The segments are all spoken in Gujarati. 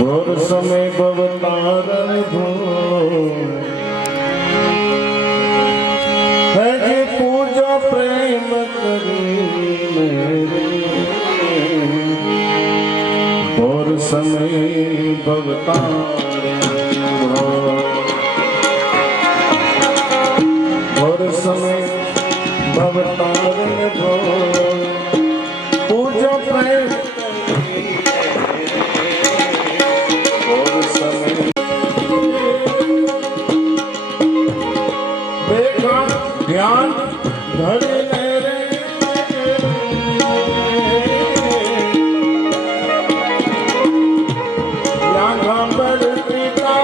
घोर समय भवतारण है जे पूजा प्रेम करी घोर समय भवतारण घोर समय भवतारण पूजा प्रेम ध्यान धरे रे लांघांबर पिता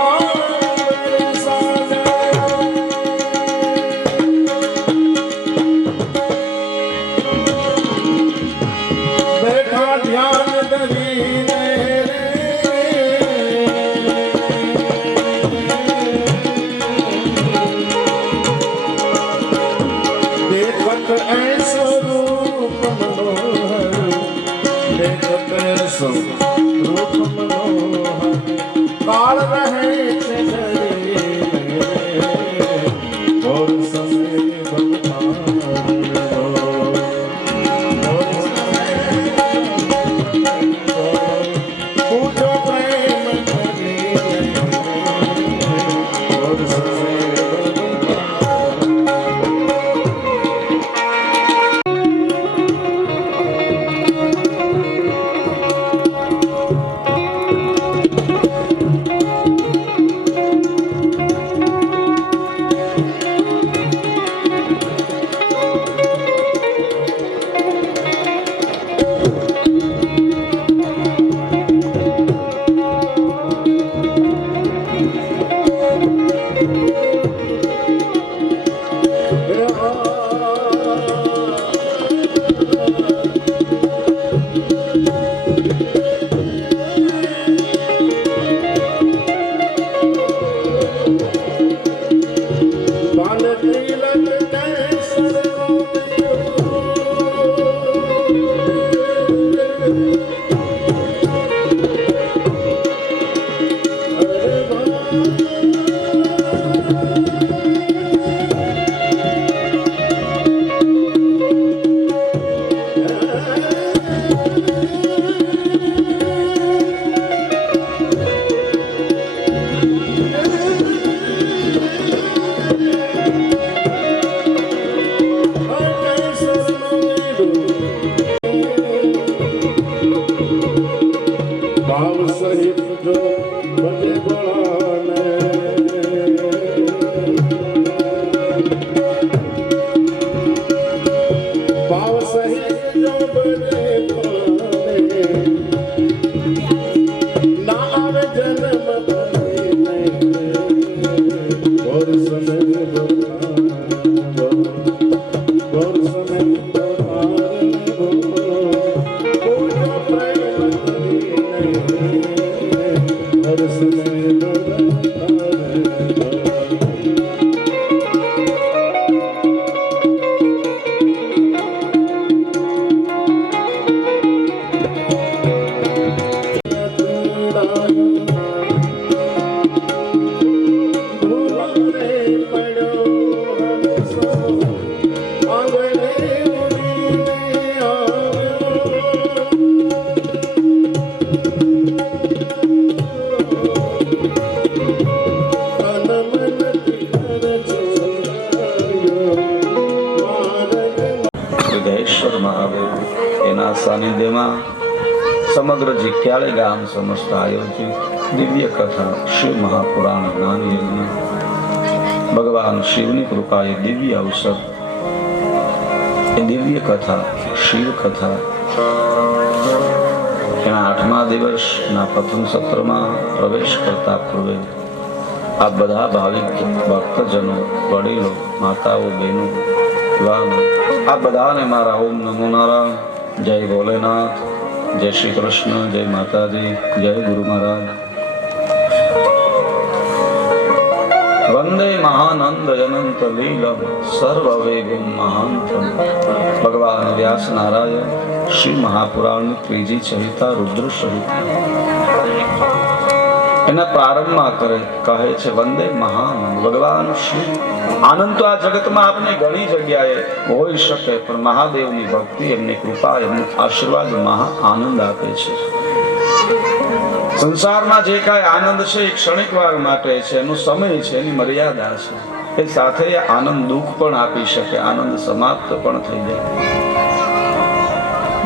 बैठा ध्यान धरी रूप मनोहर काल रहे और समय पूजो प्रेम और भाव सहित जो बजे बढ़ाने भाव सहित जो बजे बढ़ाने ना आवे जन्म और समय और समय सानिध्यમાં સમગ્ર જીક્યાળે ગામ સમસ્ત આયોજિત દિવ્ય કથા શિવ મહાપુરાણ જ્ઞાન યજ્ઞ ભગવાન શિવની કૃપાએ દિવ્ય અવસર એ દિવ્ય કથા શિવ કથા એના 8મા દિવસના પ્રથમ સત્રમાં પ્રવેશ કરતા પૂર્વે આ બધા ભાવિક ભક્તજનો વડીલો માતાઓ બહેનો યુવાનો આ બધાને મારા ઓમ નમો નારાયણ जय भोलेनाथ जय श्री कृष्ण जय माता दी जय गुरु महाराज वंदे महानंद अनंत लीलम सर्ववेगम महांतम भगवान व्यास नारायण श्री महापुराण त्रीजी चरिता रुद्र सहित એના પ્રારંભમાં કહે છે વંદે મહાનંદ. ભગવાન શિવ આનંદ તો આ જગતમાં આપને ઘણી જગ્યાએ હોઈ શકે, પણ મહાદેવની ભક્તિ, એમની કૃપા, એમનો આશીર્વાદ મહા આનંદ આપે છે. સંસારમાં જે કાંઈ આનંદ છે એ ક્ષણિક વાર માટે છે, એનો સમય છે, એની મર્યાદા છે. એ સાથે આનંદ દુઃખ પણ આપી શકે, આનંદ સમાપ્ત પણ થઈ જાય.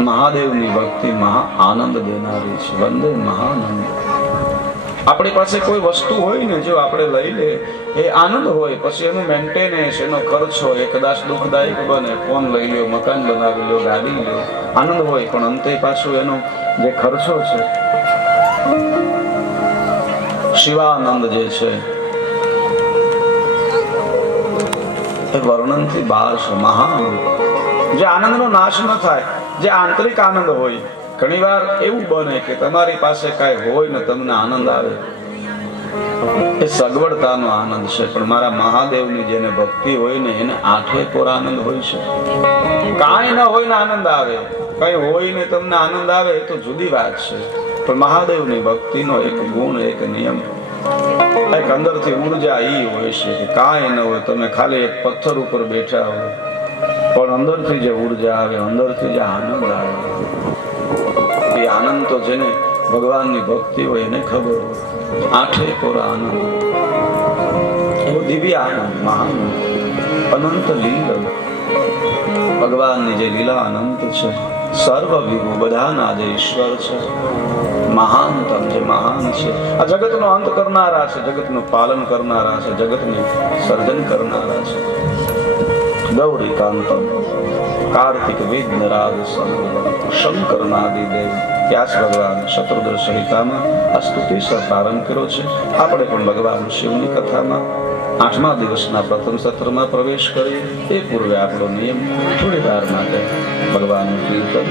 મહાદેવની ભક્તિ મહા આનંદ દેનારી છે. વંદે મહાનંદ. આપણી પાસે કોઈ વસ્તુ હોય ને, જો આપણે લઈ લે એ આનંદ હોય, પછી એનું મેન્ટેનન્સ, એનો ખર્ચો એ કદાચ દુઃખદાયક બને. ફોન લઈ લ્યો, મકાન બનાવી લ્યો, ગાડી લ્યો, આનંદ હોય, પણ અંતે પાછું એનો જે ખર્ચો છે, શિવાનંદ જે છે એ વર્ણનથી બહાર છે. મહાનંદ જે આનંદનો નાશ ન થાય, જે આંતરિક આનંદ હોય. ઘણી વાર એવું બને કે તમારી પાસે કાંઈ હોય ને તમને આનંદ આવે, એ સગવડતાનો આનંદ છે, પણ મારા મહાદેવની જેને ભક્તિ હોય ને એને આઠે પોર આનંદ હોય છે. કાંઈ ન હોય ને આનંદ આવે, કઈ હોય ને તમને આનંદ આવે એ તો જુદી વાત છે, પણ મહાદેવની ભક્તિનો એક ગુણ, એક નિયમ, એક અંદરથી ઉર્જા ઈ હોય છે કે કાંઈ ન હોય, તમે ખાલી એક પથ્થર ઉપર બેઠા હોય, પણ અંદરથી જે ઉર્જા આવે, અંદરથી જે આનંદ આવે, એ આનંદ તો જેને ભગવાનની ભક્તિ હોય એને ખબર હોય. આઠે પોર આનંદ, એવો દિવ્ય આનંદ, મહાનંદ, અનંત લીલા. ભગવાનની જે લીલા અનંત છે, સર્વ વિભુ, બધાના જે ઈશ્વર છે, મહાનતમ જે મહાન છે, આ જગતનો અંત કરનારા છે, જગતનું પાલન કરનારા છે, જગતનું સર્જન કરનારા છે. ગૌરી કાંતમ કાર્તિક વિઘ્નરાજ શંકર નાદી દેવ. વ્યાસ ભગવાન શત્રુદ્ર સંહિતામાં આ સ્તુતિસર પ્રારંભ કર્યો છે. આપણે પણ ભગવાન શિવની કથામાં 8મા દિવસના પ્રથમ સત્રમાં પ્રવેશ કરીએ એ પૂર્વે આપણો નિયમ થોડી વાર માટે ભગવાનનું કીર્તન.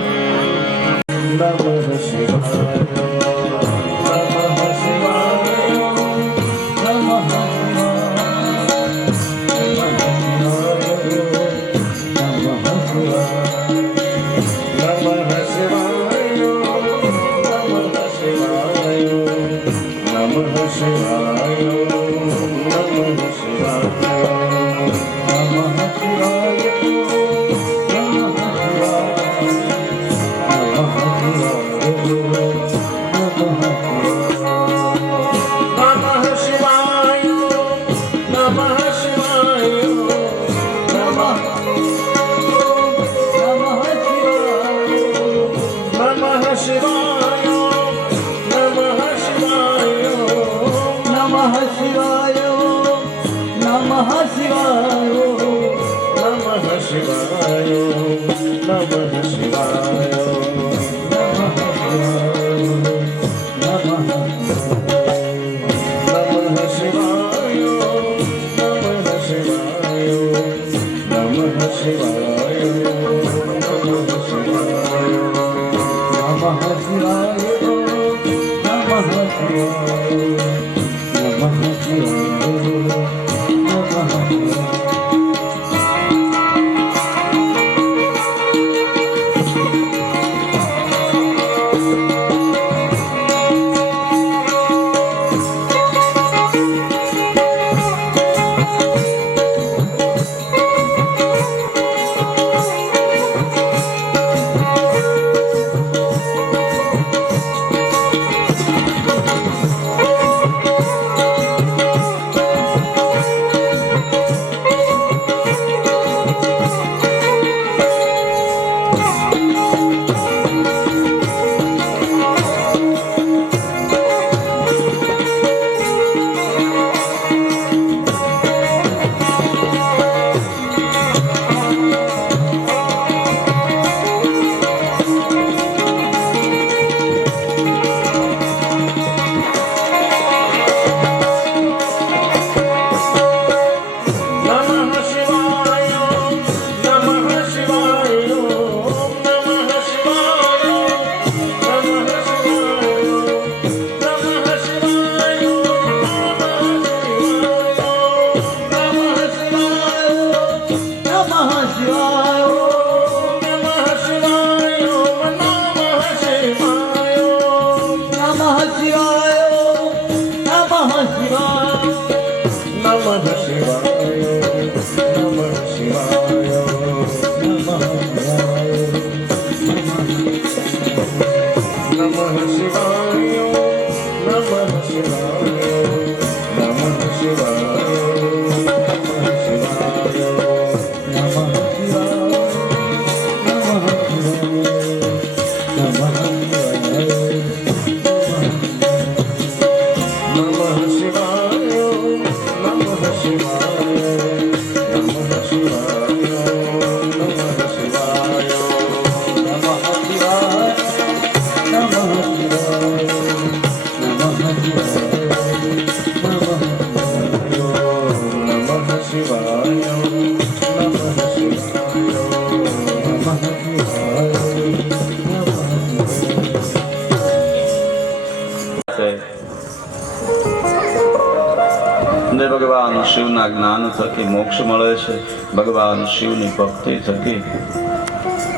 ભગવાન શિવના જ્ઞાન થકી મોક્ષ મળે છે, ભગવાન શિવની ભક્તિ થકી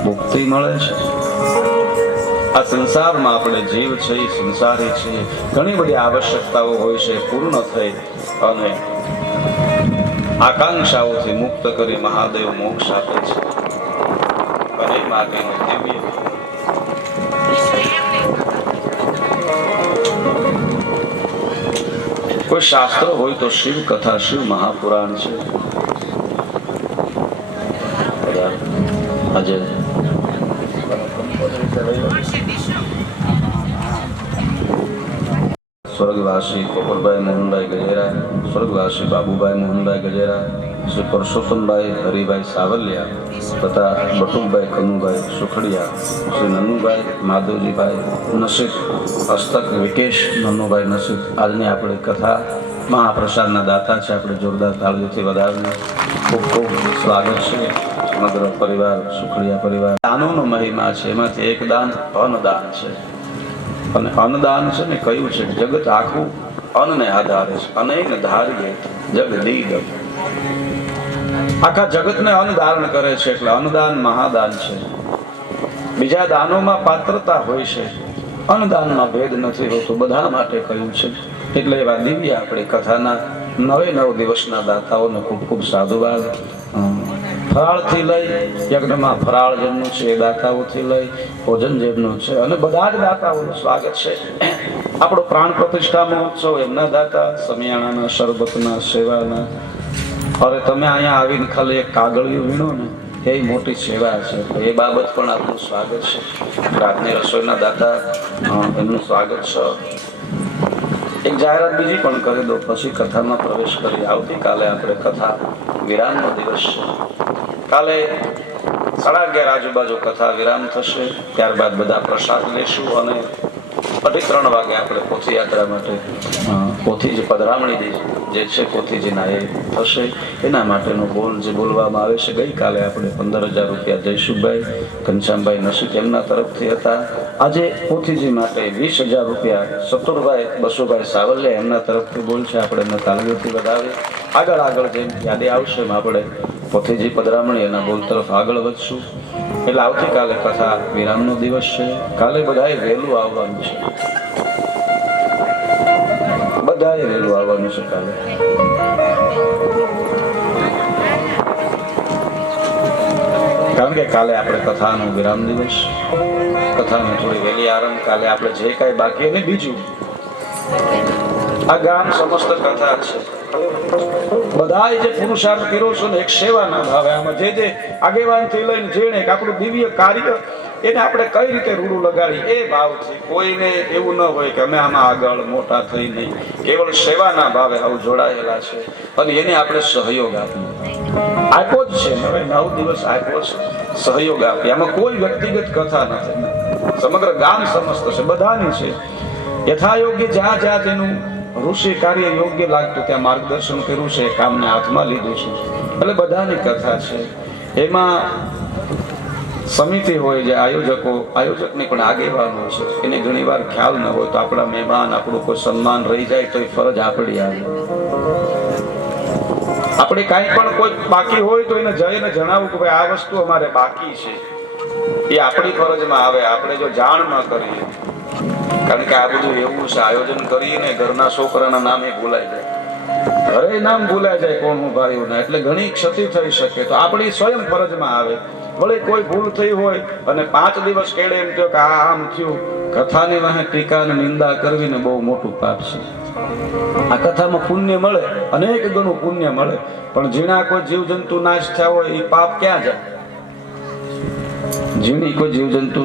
મુક્તિ મળે છે. આ સંસારમાં આપણે જીવ છે, સંસારી છીએ, ઘણી બધી આવશ્યકતાઓ હોય છે, પૂર્ણ થઈ અને આકાંક્ષાઓથી મુક્ત કરી મહાદેવ મોક્ષ આપે છે. અને એ માટેનું દિવ્ય કોઈ શાસ્ત્ર હોય તો શિવ કથા, શિવ મહાપુરાણ છે. આજે સ્વર્ગવાસી પોપટભાઈ મોહનભાઈ ગજેરા, સ્વર્ગવાસી બાબુભાઈ મોહનભાઈ ગજેરા, શ્રી પરસોત્તમભાઈ હરિભાઈ સાવલિયા તથા બટુકભાઈ કનુભાઈ સુખડિયા, શ્રી નન્નુભાઈ માધવજીભાઈ નસીબ, હસ્તક વિકેશ નન્નુભાઈ નસીબ. આજની આપણે કથા મહાપ્રસાદના દાતા છે. આપણે જોરદાર તાળીઓથી વધાવીને ખૂબ ખૂબ સ્વાગત છે. સમગ્ર પરિવાર, સુખડિયા પરિવાર. દાનોનો મહિમા છે, એમાંથી એક દાન અન્નદાન છે. અને અન્નદાન છે ને કયું છે, જગત આખું અન્નને આધારે છે. અનેક ધારીએ જગદીદ, આખા જગતને અન્ન ધારણ કરે છે, એટલે અન્નદાન મહાદાન છે. બીજા દાનોમાં પાત્રતા હોય છે, અન્નદાનમાં ભેદ નથી હોતો, બધા માટે કહ્યું છે. એટલે એવા દિવ્ય આપણે કથાના 9 દિવસના દાતાઓને ખૂબ ખૂબ સાધુવાદ. ફરાળથી લઈ યજ્ઞમાં ફરાળ જેમનું છે એ દાતાઓથી લઈ ભોજન જેમનું છે, અને બધા જ દાતાઓનું સ્વાગત છે. આપણો પ્રાણ પ્રતિષ્ઠા મહોત્સવ એમના દાતા, સમિયાણાના, શરબતના, સેવાના. અરે તમે અહીંયા આવીને ખાલી એક કાગળિયું વીણો ને એ મોટી સેવા છે. એ બાબત પણ આપનું સ્વાગત છે. રાતની રસોઈના દાતા એમનું સ્વાગત છે. એક જાહેરાત બીજી પણ કરી દો, પછી કથામાં પ્રવેશ કરી. આવતીકાલે આપણે કથા વિરામનો દિવસ છે. કાલે 11:30 આજુબાજુ કથા વિરામ થશે. ત્યારબાદ બધા પ્રસાદ લેશું અને 3:30 વાગે આપણે પોથી યાત્રા માટે પોથી જે પધરામણી જે છે પોથીજીના એ થશે. એના માટેનો બોલ જે બોલવામાં આવે છે, ગઈકાલે આપણે 15,000 રૂપિયા જયસુખભાઈ ઘનશ્યામભાઈ નસીક એમના તરફથી હતા. આજે પોથીજી માટે 20,000 રૂપિયા સતુરભાઈ બસુભાઈ સાવલિયા એમના તરફથી બોલ છે. આપણે એમને તાલીઓથી વધાવી આગળ જેમ યાદી આવશે એમ આપણે પોથીજી પધરામણી એના બોલ તરફ આગળ વધશું. એટલે આવતીકાલે કથા વિરામનો દિવસ છે. કાલે બધાએ વહેલું આવવાનું છે, બધાએ વહેલું આવવાનું છે કાલે. કારણ કે કાલે આપણે કથાનો વિરામ દિવસ, કથાને થોડી વહેલી આરંભ. કાલે આપણે જે કાંઈ બાકી, અને બીજું આ ગામ સમસ્ત કથા છે. બધા જે પુરુષાર્થ કર્યો છે ને એક સેવાના ભાવે, આમાં જે આગેવાનથી લઈને જેણે આપણું દિવ્ય કાર્ય એને આપણે કઈ રીતે રૂડું લગાડી એ ભાવથી. કોઈને એવું ન હોય કે અમે આમાં આગળ મોટા થઈ નહીં, કેવળ સેવાના ભાવે આવું જોડાયેલા છે. અને એને આપણે સહયોગ આપ્યો જ છે. હવે 9 દિવસ આપ્યો છે, સહયોગ આપી. આમાં કોઈ વ્યક્તિગત કથા નથી, સમગ્ર ગામ સમસ્ત છે, બધાની છે. યથાયોગ્ય જ્યાં જ્યાં તેનું ઋષિ કાર્ય યોગ્ય લાગતું ત્યાં માર્ગદર્શન કર્યું છે, કામને હાથમાં લીધું છે. એટલે બધાની કથા છે. એમાં સમિતિ હોય, જે આયોજકની પણ આગેવાનો છે, એને ઘણી વાર ખ્યાલ ન હોય તો આપણા મહેમાન, આપણું કોઈ સન્માન રહી જાય તો એ ફરજ આપણી આવે. આપણે કાંઈ પણ કોઈ બાકી હોય તો એને જઈને જણાવવું કે ભાઈ આ વસ્તુ અમારે બાકી છે, એ આપણી ફરજમાં આવે. આપણે જો જાણ ન કરીએ, કારણ કે આ બધું એવું છે, આયોજન કરીને ઘરના છોકરાના નામે ભૂલાઈ જાય, ઘરે નામ ભૂલાઈ જાય કોણ હું ભાઈઓના, એટલે ઘણી ક્ષતિ થઈ શકે. તો આપણી સ્વયં ફરજમાં આવે. ભલે કોઈ ભૂલ થઈ હોય અને 5 દિવસ કેડે એમ કહ્યું કે આમ થયું, કથાની વાહે ટીકા અને નિંદા કરવી ને બહુ મોટું પાપ છે. આ કથામાં પુણ્ય મળે, અનેક ગણું પુણ્ય મળે, પણ જીણા કોઈ જીવજંતુ નાશ થયા હોય એ પાપ ક્યાં જાય? જીણી કોઈ જીવજંતુ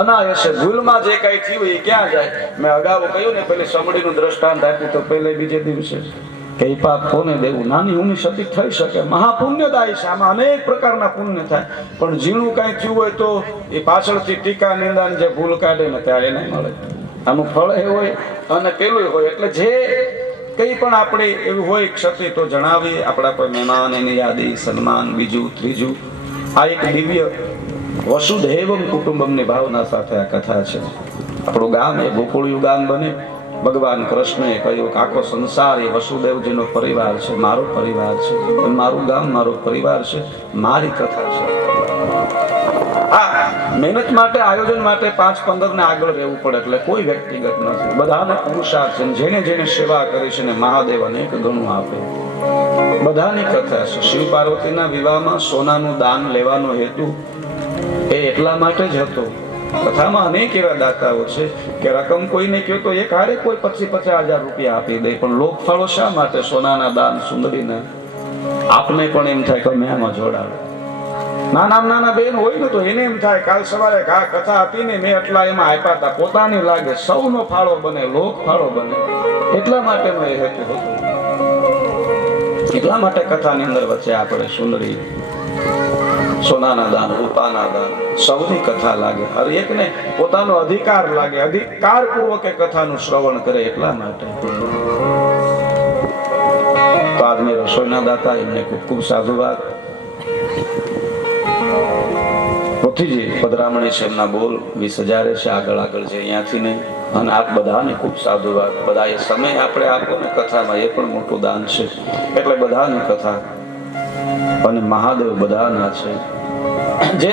અનાયસે ભૂલમાં જે કઈ થયું એ ક્યાં જાય? મેં અગાઉ કહ્યું ને, પેલી સમડીનું દ્રષ્ટાંત આપ્યું તો પહેલે બીજે દિવસે કે એ પાપ કોને દેવું? નાની ઊની ક્ષતિ થઈ શકે, મહાપુણ્યદાયી છે. આમાં અનેક પ્રકારના પુણ્ય થાય, પણ ઝીણું કાંઈ થયું હોય તો એ પાછળથી ટીકા નિંદાને જે ભૂલ કાઢે ને ત્યારે એને મળે. આનું ફળ એ હોય અને પેલું હોય. એટલે જે કંઈ પણ આપણે એવું હોય ક્ષતિ તો જણાવીએ. આપણા કોઈ મહેમાન, એની યાદી, સન્માન, બીજું ત્રીજું. આ એક દિવ્ય વસુધૈવમ કુટુંબમની ભાવના સાથે આ કથા છે. આપણું ગામ એ ગોકુળિયું ગામ બને. ભગવાન કૃષ્ણએ કહ્યું કે આખો સંસાર એ વસુદેવજીનો પરિવાર છે, મારો પરિવાર છે, મારું ગામ મારો પરિવાર છે, મારી કથા છે. મહેનત માટે, આયોજન માટે 5-15 ને આગળ રહેવું પડે. એટલે કોઈ વ્યક્તિગત નથી, બધાને પુરુષાર્થ છે. જેને જેને સેવા કરી છે ને મહાદેવ અનેક ગણું આપે. બધાની કથા છે. શિવ પાર્વતીના વિવાહમાં સોનાનું દાન લેવાનો હેતુ એ એટલા માટે જ હતો. કથામાં અનેક એવા દાતાઓ છે કે રકમ કોઈને કહ્યો તો એક હારે કોઈ 50,000 રૂપિયા આપી દે, પણ લોકફળો શા માટે? સોનાના દાન સુંદરીને આપને પણ એમ થાય કે મેં આમાં જોડાવે. નાના બેન હોય ને તો એને એમ થાય કાલ સવારે આ કથા આપીને મેં એટલા એમાં આપ્યા હતા. પોતાની લાગે, સૌનો ફાળો બને, લોક ફાળો બને. એટલા માટેનો એ હેતુ હતો. એટલા માટે કથાની અંદર વચ્ચે આપણે સુંદરી, સોનાના દાન, રૂપાના દાન, સૌની કથા લાગે. હરેકને પોતાનો અધિકાર લાગે, અધિકાર પૂર્વક કથાનું શ્રવણ કરે. એટલા માટે તો આજની રસોઈના દાતા એમને ખૂબ ખૂબ સાધુવાદ. પોથીજી પધરામણી છે, એમના બોલ 20,000 છે. આગળ છે અહીંયાથી ને. અને આપ બધાને ખૂબ સાધુવાદ. બધા એ સમય આપણે આપો ને કથામાં, એ પણ મોટું દાન છે. એટલે બધાની કથા અને મહાદેવ બધાના છે.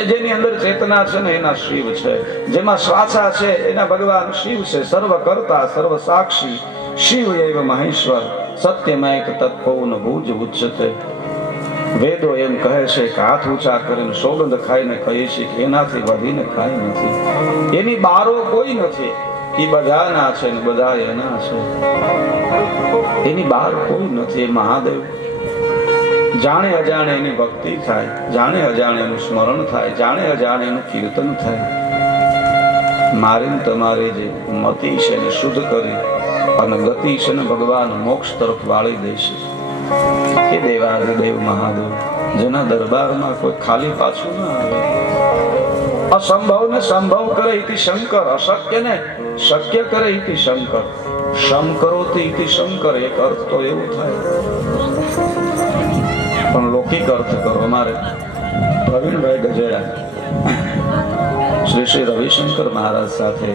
જેની અંદર ચેતના છે ને એના શિવ છે. જેમાં શ્વાસા છે એના ભગવાન શિવ છે. સર્વ કરતા, સર્વ સાક્ષી શિવ એવ મહેશ્વર સત્યમય તત્પૌન ભુજ ઉચ્ચતે. વેદો એમ કહે છે કે હાથ ઊંચા કરીને સોગંદ ખાઈને કહીએ છીએ કે એનાથી વધીને કાંઈ નથી. એની બારો કોઈ નથી. એ બધાના છે ને બધા એના છે. એની બહાર કોઈ નથી. એ મહાદેવ. જાણે અજાણે એની ભક્તિ થાય, જાણે અજાણે એનું સ્મરણ થાય, જાણે અજાણે એનું કીર્તન થાય. મારી તમારે જે મતિ છે એને શુદ્ધ કરી અને ગતિ છે ને ભગવાન મોક્ષ તરફ વાળી દેશે. એ દેવાધિદેવ મહાદેવ, જેના દરબારમાં કોઈ ખાલી પાછું ના આવે. અસંભવ ને સંભવ કરે ઇતિ શંકર, અશક્ય ને શક્ય કરે ઇતિ શંકર. શમ કરોતિ ઇતિ શંકર. એક અર્થ તો એવું થાય, પણ લૌકિક અર્થ કરો. અમારે પ્રવીણભાઈ ગજેરા શ્રી રવિશંકર મહારાજ સાથે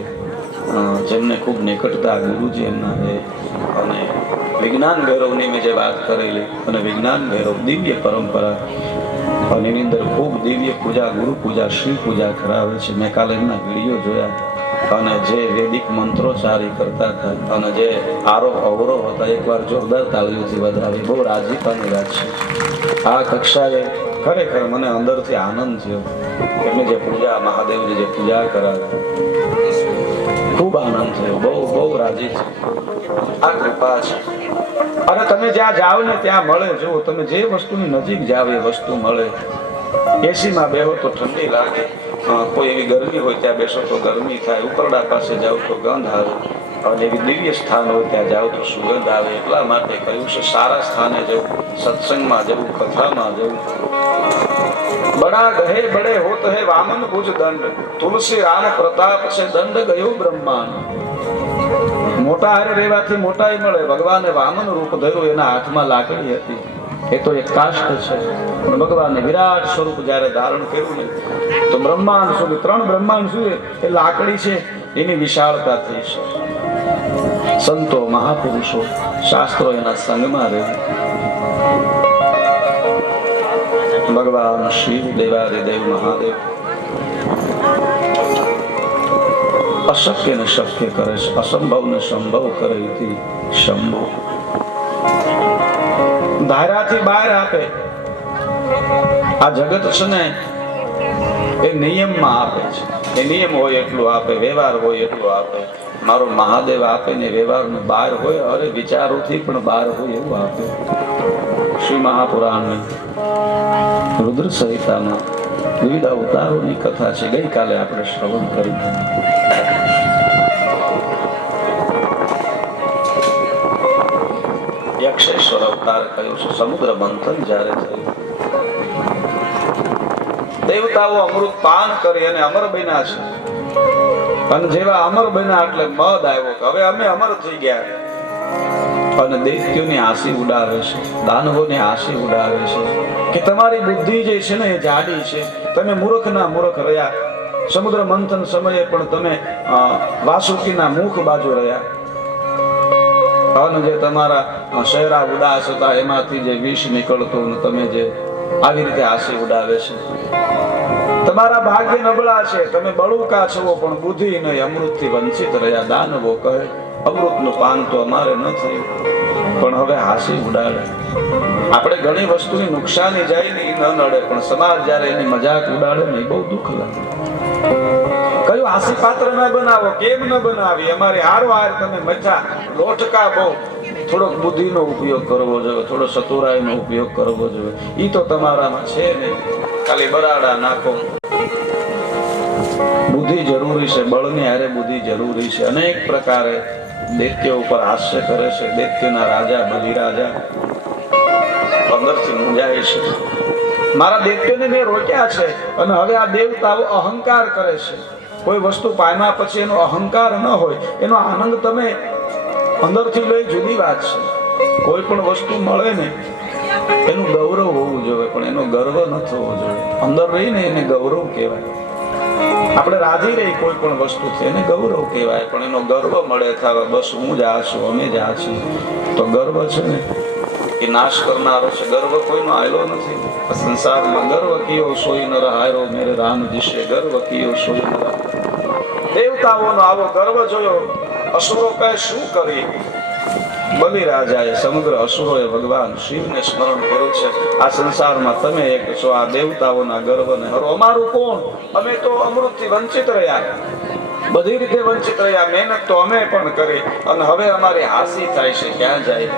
જેમને ખૂબ નિકટતા, ગુરુજી એમના છે. અને વિજ્ઞાન ભૈરવની મેં જે વાત કરેલી, અને વિજ્ઞાન ભૈરવ દિવ્ય પરંપરા, અને એની અંદર ખૂબ દિવ્ય પૂજા, ગુરુ પૂજા, શિવ પૂજા કરાવે છે. મેં કાલે એમના વિડીયો જોયા. અને જે વૈદિક મંત્રોચ્ચારી કરતા હતા અને જે આરોહ અવરોહ હતા, એકવાર જોરદાર તાળીઓથી વધાવી. બહુ રાજીપાની વાત છે. આ કક્ષાએ ખરેખર મને અંદરથી આનંદ થયો. એમની જે પૂજા, મહાદેવની જે પૂજા કરાવે, ખૂબ આનંદ થયો. બહુ બહુ રાજી છે. આ કૃપા છે. અને તમે જ્યાં જાઓ ને ત્યાં મળે. જો તમે જે વસ્તુની નજીક જાવ એ વસ્તુ મળે. એસીમાં બેહો તો ઠંડી લાગે, કોઈ એવી ગરમી હોય ત્યાં બેસો તો ગરમી થાય, ઉપરડા પાસે જાઓ તો ગંધ આવે, અને એવી દિવ્ય સ્થાન હોય ત્યાં જાઓ તો સુગંધ આવે. એટલા માટે કહ્યું છે સારા સ્થાને જવું, સત્સંગમાં જવું, કથામાં જવું. બડા ગહે બડે હોત હે વામન ભુજ દંડ, તુલસી રામ પ્રતાપ છે દંડ ગયો બ્રહ્માંડ. મોટા હારે રહેવાથી મોટાઈ મળે. ભગવાને વામન રૂપ ધર્યું, એના હાથમાં લાકડી હતી. એ તો એક કાષ્ટ છે. ભગવાને વિરાટ સ્વરૂપ જયારે ધારણ કર્યું ને તો બ્રહ્માંડ સુધી, 3 બ્રહ્માંડ સુધી એ લાકડી છે, એની વિશાળતા થઈ છે. સંતો, મહાપુરુષો, શાસ્ત્રો એના સંગમાં રહે. ભગવાન શિવ દેવાધિદેવ મહાદેવ અશક્ય ને શક્ય કરે છે, અસંભવ ને સંભવ કરે ઇતિ શંભો. ધારાથી બહાર આપે. આ જગત છે ને એ નિયમમાં આપે છે. એ નિયમ હોય એટલું આપે, વ્યવહાર હોય એટલું આપે. મારો મહાદેવ આપે ને વ્યવહારનું બહાર હોય, અરે વિચારોથી પણ બહાર હોય એવું આપે. શ્રી મહાપુરાણ રુદ્ર સંહિતામાં વિવિધ અવતારોની કથા છે. ગઈકાલે આપણે શ્રવણ કરી. યક્ષેશ્વર અવતાર કયો છે. સમુદ્ર મંથન જ્યારે થયું, દેવતાઓ અમૃત પાન કરી અને અમર બન્યા છે. અને જેવા અમર બન્યા એટલે મદ આવ્યો કે હવે અમે અમર થઈ ગયા. અને દૈત્યોની હાંસી ઉડાવે છે, દાનવોની હાંસી ઉડાવે છે કે તમારી બુદ્ધિ જે છે ને એ જાડી છે, તમે મૂર્ખના મૂર્ખ રહ્યા. સમુદ્ર મંથન સમયે પણ તમે વાસુકીના મુખ બાજુ રહ્યા. અને જે તમારા શહેરા ઉદાસ હતા એમાંથી જે વિષ નીકળતું, તમે જે આવી રીતે હાંસી ઉડાવે છે. તમારા ભાગ્ય નબળા છે, તમે બળુકા છો પણ બુદ્ધિ નહીં, અમૃતથી વંચિત રહ્યા. દાનવો કહે અમૃતનું પાન તો અમારે ન થયું, પણ હવે હાંસી ઉડાડે. આપણે ઘણી વસ્તુની નુકસાની જાય ને એ ન નડે, પણ સમાજ જયારે એની મજાક ઉડાડે ને એ બહુ દુઃખ લાગે. કયું હાંસી પાત્ર ન બનાવો, કેમ ન બનાવી? અમારી હારવાર તમે મજા લોટકા બહુ. થોડોક બુદ્ધિનો ઉપયોગ કરવો જોઈએ, થોડો ચતુરાઈનો ઉપયોગ કરવો જોઈએ. ઈ તો તમારામાં છે ને, ખાલી બરાડા નાખો. બુદ્ધિ જરૂરી છે, બળની હારે બુદ્ધિ જરૂરી છે. અનેક પ્રકારે દૈત્યો ઉપર હાસ્ય કરે છે. દૈત્યોના રાજા બલિરાજા અંદરથી મૂંઝાય છે. મારા દૈત્યોને મેં રોક્યા છે અને હવે આ દેવતાઓ અહંકાર કરે છે. કોઈ વસ્તુ પામ્યા પછી એનો અહંકાર ન હોય, એનો આનંદ તમે અંદરથી લઈ જુદી વાત છે. કોઈ પણ વસ્તુ મળે ને એનું ગૌરવ હોવું જોઈએ, પણ એનો ગર્વ ન થવો જોઈએ. અંદર રહીને એને ગૌરવ કહેવાય. આપણે રાજી રહી કોઈ પણ વસ્તુ છે એને ગૌરવ કહેવાય, પણ એનો ગર્વ મળે થવા બસ હું જ આ છું, અમે જ આ છીએ, તો ગર્વ છે ને એ નાશ કરનારો છે. ગર્વ કોઈનો આયલો નથી સંસારમાં. ગર્વ કયો સોઈ ન હાયરો મેરે રામ દિશે, ગર્વ કયો સોઈ ન. દેવતાઓનો આવો ગર્વ જોયો. અસુરો કહે શું કરી? બલિરાજાએ સમગ્ર અસુરોએ ભગવાન શિવને સ્મરણ કર્યું છે. આ સંસારમાં તમે એક છો, આ દેવતાઓના ગર્વને હરો. અમારું કોણ? અમે તો અમૃતથી વંચિત રહ્યા, બધી રીતે વંચિત રહ્યા. મહેનત તો અમે પણ કરી અને હવે અમારી હાંસી થાય છે. ક્યાં જાય?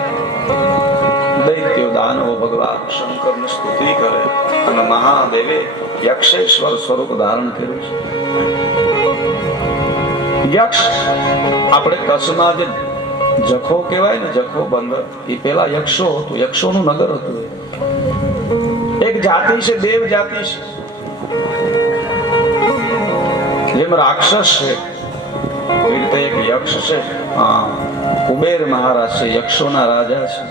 દૈત્યો દાનવો ભગવાન શંકરની સ્તુતિ કરે અને મહાદેવે યક્ષેશ્વર સ્વરૂપ ધારણ કર્યું છે. યક્ષ આપણે કચ્છમાં જે જખો કહેવાય ને, જખો બંદર, એ પેલા યક્ષો હતું, યક્ષોનું નગર હતું. એક જાતિ છે, દેવ જાતિ છે. જેમ રાક્ષસ છે એ રીતે એક યક્ષ છે. કુબેર મહારાજ છે, યક્ષોના રાજા છે.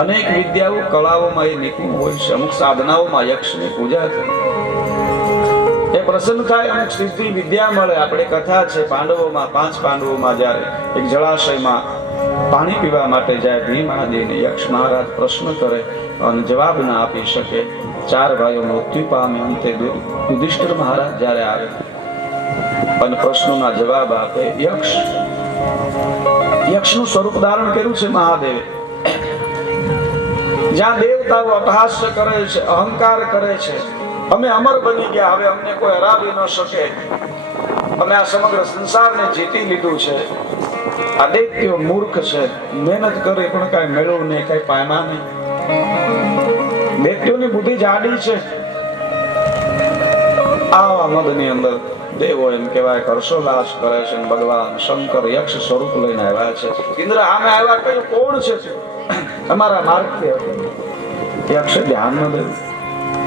અનેક વિદ્યાઓ કળાઓમાં એ નિપુણ હોય છે. અમુક સાધનાઓમાં યક્ષની પૂજા થાય, એ પ્રસન્ન થાય, અમુક સિદ્ધિ વિદ્યા મળે. આપણે કથા છે પાંડવોમાં, 5 પાંડવોમાં જયારે એક જળાશયમાં પાણી પીવા માટે જાય ભીમ આદિને યક્ષ મહારાજ પ્રશ્ન કરે અને જવાબ ના આપી શકે. 4 ભાઈઓ મૃત્યુ પામે. અંતે યુધિષ્ઠિર મહારાજ જયારે આવે અને પ્રશ્નોના જવાબ આપે, યક્ષનું સ્વરૂપ ધારણ કર્યું છે મહાદેવે. જ્યાં દેવતાઓ અપહાસ્ય કરે છે, અહંકાર કરે છે, અમે અમર બની ગયા, હવે અમને કોઈ હરાવી ન શકે, અમે આ સમગ્ર સંસારને જીતી લીધું છે. આ દૈત્યો મૂર્ખ છે, મહેનત કરી પણ કઈ મેળવું નહીં, કઈ પામ્યા નહીં. દૈત્યોની બુદ્ધિ જાડી છે. આવા મદની અંદર દેવો એમ કહેવાય હર્ષોલ્લાસ કરે છે. ભગવાન શંકર યક્ષ સ્વરૂપ લઈને આવ્યા છે. ઇન્દ્ર આમે આવ્યા, કયું કોણ છે? અમારા માર્ગથી યક્ષ ધ્યાન ન દેવું.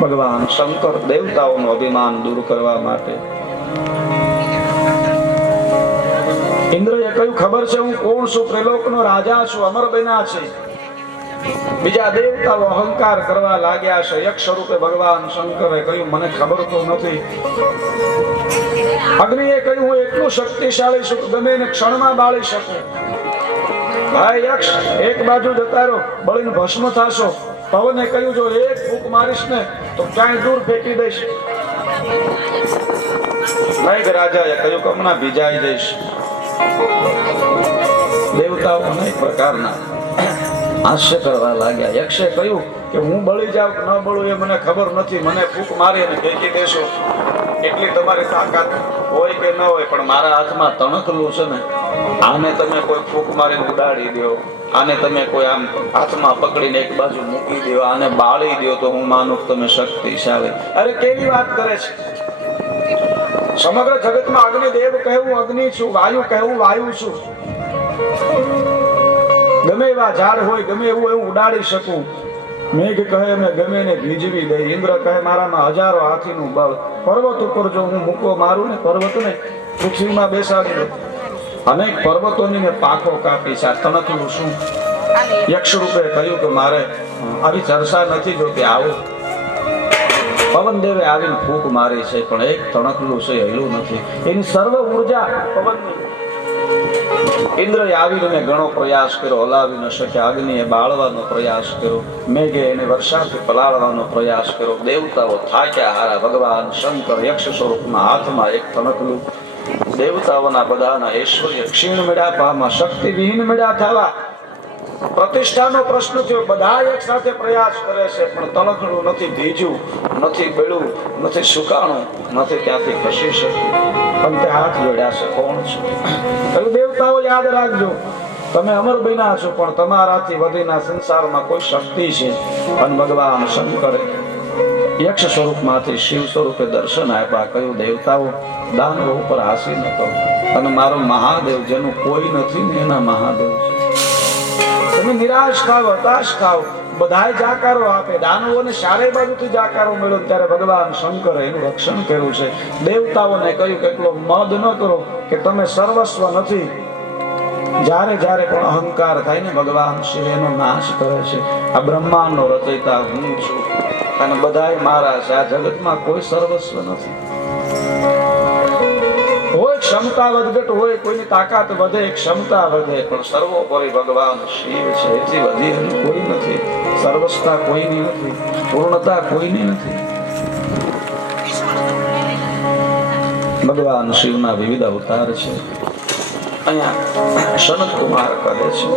ભગવાન શંકર દેવતાઓનું અભિમાન દૂર કરવા માટે ઇન્દ્રએ કહ્યું, ખબર છે હું કોણ છું? ત્રિલોકનો રાજા છું, અમર બન્યા છે. બીજા દેવતાઓ અહંકાર કરવા લાગ્યા છે. યક્ષ સ્વરૂપે ભગવાન શંકરે કહ્યું, મને ખબર તો નથી. અગ્નિએ કહ્યું, હું એટલું શક્તિશાળી છું કે ગમે એને ક્ષણમાં બાળી શકું. ભાઈ યક્ષ, એક બાજુ જતા રહો, બળીને ભસ્મ થાશો. પવને કહ્યું, જો એક ફૂંક મારીશ ને તો ક્યાંય દૂર ફેંકી દઈશ. મેઘ રાજાએ કહ્યું કે હમણાં ભીજાઈ જઈશ. દેવતાઓ અનેક પ્રકારના હાસ્ય કરવા લાગ્યા. યક્ષે કહ્યું કે હું બળી જાઉં કે ન બળું એ મને ખબર નથી, મને ફૂંક મારી અને ફેંકી દેશો એટલી તમારી તાકાત હોય કે ન હોય, પણ મારા હાથમાં તણખલું છે ને, આને તમે કોઈ ફૂંક મારીને ઉડાડી દો, આને તમે કોઈ આમ હાથમાં પકડીને એક બાજુ મૂકી દો, આને બાળી દો, તો હું માનું તમે શક્તિશાળી. અરે કેવી વાત કરે છે! સમગ્ર જગતમાં અગ્નિ દેવ કહેવું અગ્નિ છું, વાયુ કહેવું વાયુ છું. ગમે એવા ઝાડ હોય, ગમે એવું એવું ઉડાડી શકું. મેઘ કહે મેં ગમે ને ભીજવી દઈ. ઇન્દ્ર કહે મારામાં હજારો હાથીનું બળ. પર્વત ઉપર જો હું મૂકો મારું ને પર્વતને પૃથ્વીમાં બેસાડી દો. અનેક પર્વતોની મેં પાકો કાપી છે. આ તણખલું શું? યક્ષ રૂપે કહ્યું કે મારે આવી ચર્ચા નથી જોતી, આવો. પવન દેવે આવીને ફૂંક મારી છે, પણ એક તણખલું છે હેલું નથી. એની સર્વ ઉર્જા પવનની. ઇન્દ્રએ આવીને ઘણો પ્રયાસ કર્યો, હલાવી ન શક્યા. અગ્નિએ બાળવાનો પ્રયાસ કર્યો, મેઘે એને વર્ષાથી પલાળવાનો પ્રયાસ કર્યો. દેવતાઓ થાક્યા હારા. ભગવાન શંકર યક્ષ સ્વરૂપમાં હાથમાં એક તણખલું. દેવતાઓના બધાના ઐશ્વર્ય ક્ષીણ મળ્યા પામા, શક્તિ વિહીન મળ્યા થવા. પ્રતિષ્ઠાનો પ્રશ્ન થયો. બધા એક સાથે પ્રયાસ કરે છે, પણ તણખલું નથી ભીજ્યું, નથી બળ્યું, નથી સુકાણું, નથી ત્યાંથી ખસી શક્યું. પણ તે હાથ જોડ્યા છે. કોણ છે? એટલે દેવતાઓ યાદ રાખજો, તમે અમર બન્યા છો, પણ તમારાથી વધીના સંસારમાં કોઈ શક્તિ છે. અને ભગવાન શંકરે યક્ષ સ્વરૂપમાંથી શિવ સ્વરૂપે દર્શન આપ્યા. કહ્યું, દેવતાઓ દાનવો ઉપર હાસી ન કરો. અને મારો મહાદેવ જેનું કોઈ નથી ને એના મહાદેવ છે. તમે નિરાશ થાવ, હતાશ થાવ, બધાય જાકારો આપે. દાનવોને ચારે બાજુથી જાકારો મળ્યો, ત્યારે ભગવાન શંકરે એનું રક્ષણ કર્યું છે. દેવતાઓને કહ્યું કે એટલો મદ ન કરો કે તમે સર્વસ્વ નથી. જ્યારે જ્યારે પણ અહંકાર થાય ને, ભગવાન શિવ એનો નાશ કરે છે. આ બ્રહ્માંડનો રચયિતા હું છું અને બધાય મારા છે. આ જગતમાં કોઈ સર્વસ્વ નથી. હોય ક્ષમતા વધઘટ હોય, કોઈની તાકાત વધે, ક્ષમતા વધે, પણ સર્વોપરી ભગવાન શિવ છે. એથી વધી કોઈ નથી. સર્વસ્વતા કોઈની નથી, પૂર્ણતા કોઈની નથી. ભગવાન શિવના વિવિધ અવતાર છે. અહીંયા સનત કુમાર કહે છે,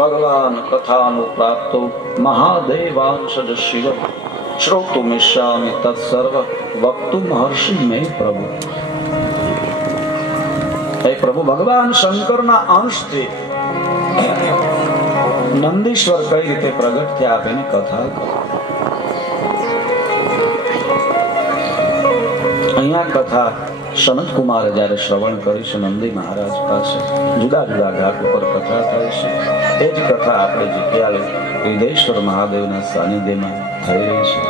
ભગવાન કથાનું પ્રાપ્તો મહાદેવાંશજ શિવ શ્રોતુમિષ્યામિ તત્સર્વ વક્તુમ હર્ષિ મે પ્રભુ. હે પ્રભુ, ભગવાન શંકરના અંશથી નંદીશ્વર કઈ રીતે પ્રગટ થયા તેની કથા કરો. અહીંયા કથા સનત કુમારે જયારે શ્રવણ કરી છે નંદી મહારાજ પાસે, જુદા જુદા ઘાટ ઉપર કથા થાય છે. એ જ કથા આપણે જગ્યાએ હૃદયેશ્વર મહાદેવના સાનિધ્યમાં થઈ રહી છે.